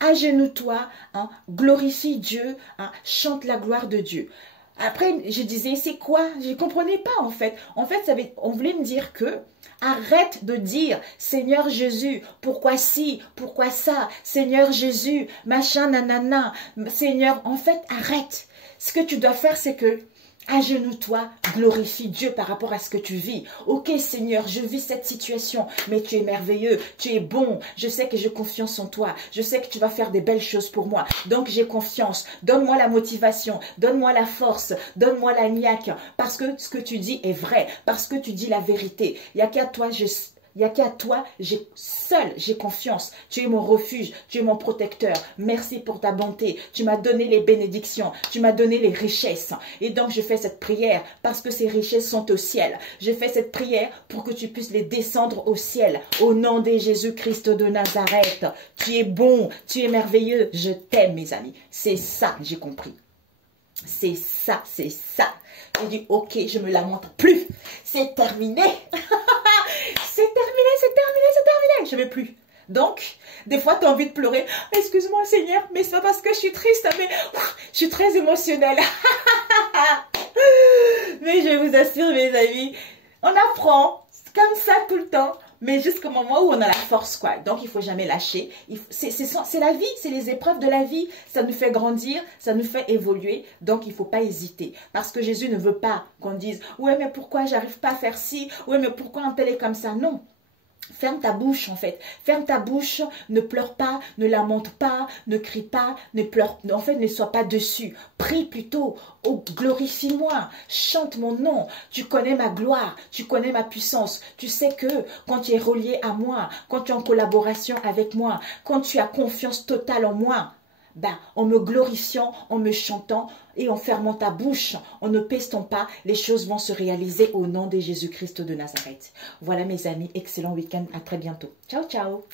agenouille-toi, glorifie Dieu, chante la gloire de Dieu. Après, je disais, c'est quoi? Je ne comprenais pas en fait. En fait, on voulait me dire que arrête de dire Seigneur Jésus, pourquoi ci, pourquoi ça, Seigneur Jésus, machin, nanana, Seigneur, en fait, arrête. Ce que tu dois faire, c'est que Agenouille-toi, glorifie Dieu par rapport à ce que tu vis. Ok Seigneur, je vis cette situation, mais tu es merveilleux, tu es bon. Je sais que j'ai confiance en toi. Je sais que tu vas faire des belles choses pour moi. Donc j'ai confiance. Donne-moi la motivation, donne-moi la force, donne-moi la niaque. Parce que ce que tu dis est vrai, parce que tu dis la vérité. Il n'y a qu'à toi, il n'y a qu'à toi, j'ai confiance. Tu es mon refuge, tu es mon protecteur. Merci pour ta bonté. Tu m'as donné les bénédictions, tu m'as donné les richesses. Et donc, je fais cette prière parce que ces richesses sont au ciel. Je fais cette prière pour que tu puisses les descendre au ciel. Au nom de Jésus-Christ de Nazareth. Tu es bon, tu es merveilleux. Je t'aime, mes amis. C'est ça, j'ai compris. C'est ça, c'est ça. J'ai dit, ok, je me lamente plus. C'est terminé. C'est terminé, c'est terminé, c'est terminé. Je ne veux plus. Donc, des fois, tu as envie de pleurer. Excuse-moi, Seigneur, mais c'est pas parce que je suis triste, mais je suis très émotionnelle. Mais je vous assure, mes amis, on apprend comme ça tout le temps. Mais jusqu'au moment où on a la force, quoi. Donc, il ne faut jamais lâcher. C'est la vie, c'est les épreuves de la vie. Ça nous fait grandir, ça nous fait évoluer. Donc, il ne faut pas hésiter. Parce que Jésus ne veut pas qu'on dise « Ouais, mais pourquoi j'arrive pas à faire ci? Ouais, mais pourquoi un tel est comme ça ?» Non. Ferme ta bouche en fait, ferme ta bouche, ne pleure pas, ne lamente pas, ne crie pas, ne pleure, en fait ne sois pas dessus, prie plutôt, oh glorifie-moi, chante mon nom, tu connais ma gloire, tu connais ma puissance, tu sais que quand tu es relié à moi, quand tu es en collaboration avec moi, quand tu as confiance totale en moi, ben, en me glorifiant, en me chantant et en fermant ta bouche, en ne pestant pas, les choses vont se réaliser au nom de Jésus-Christ de Nazareth. Voilà mes amis, excellent week-end, à très bientôt. Ciao, ciao.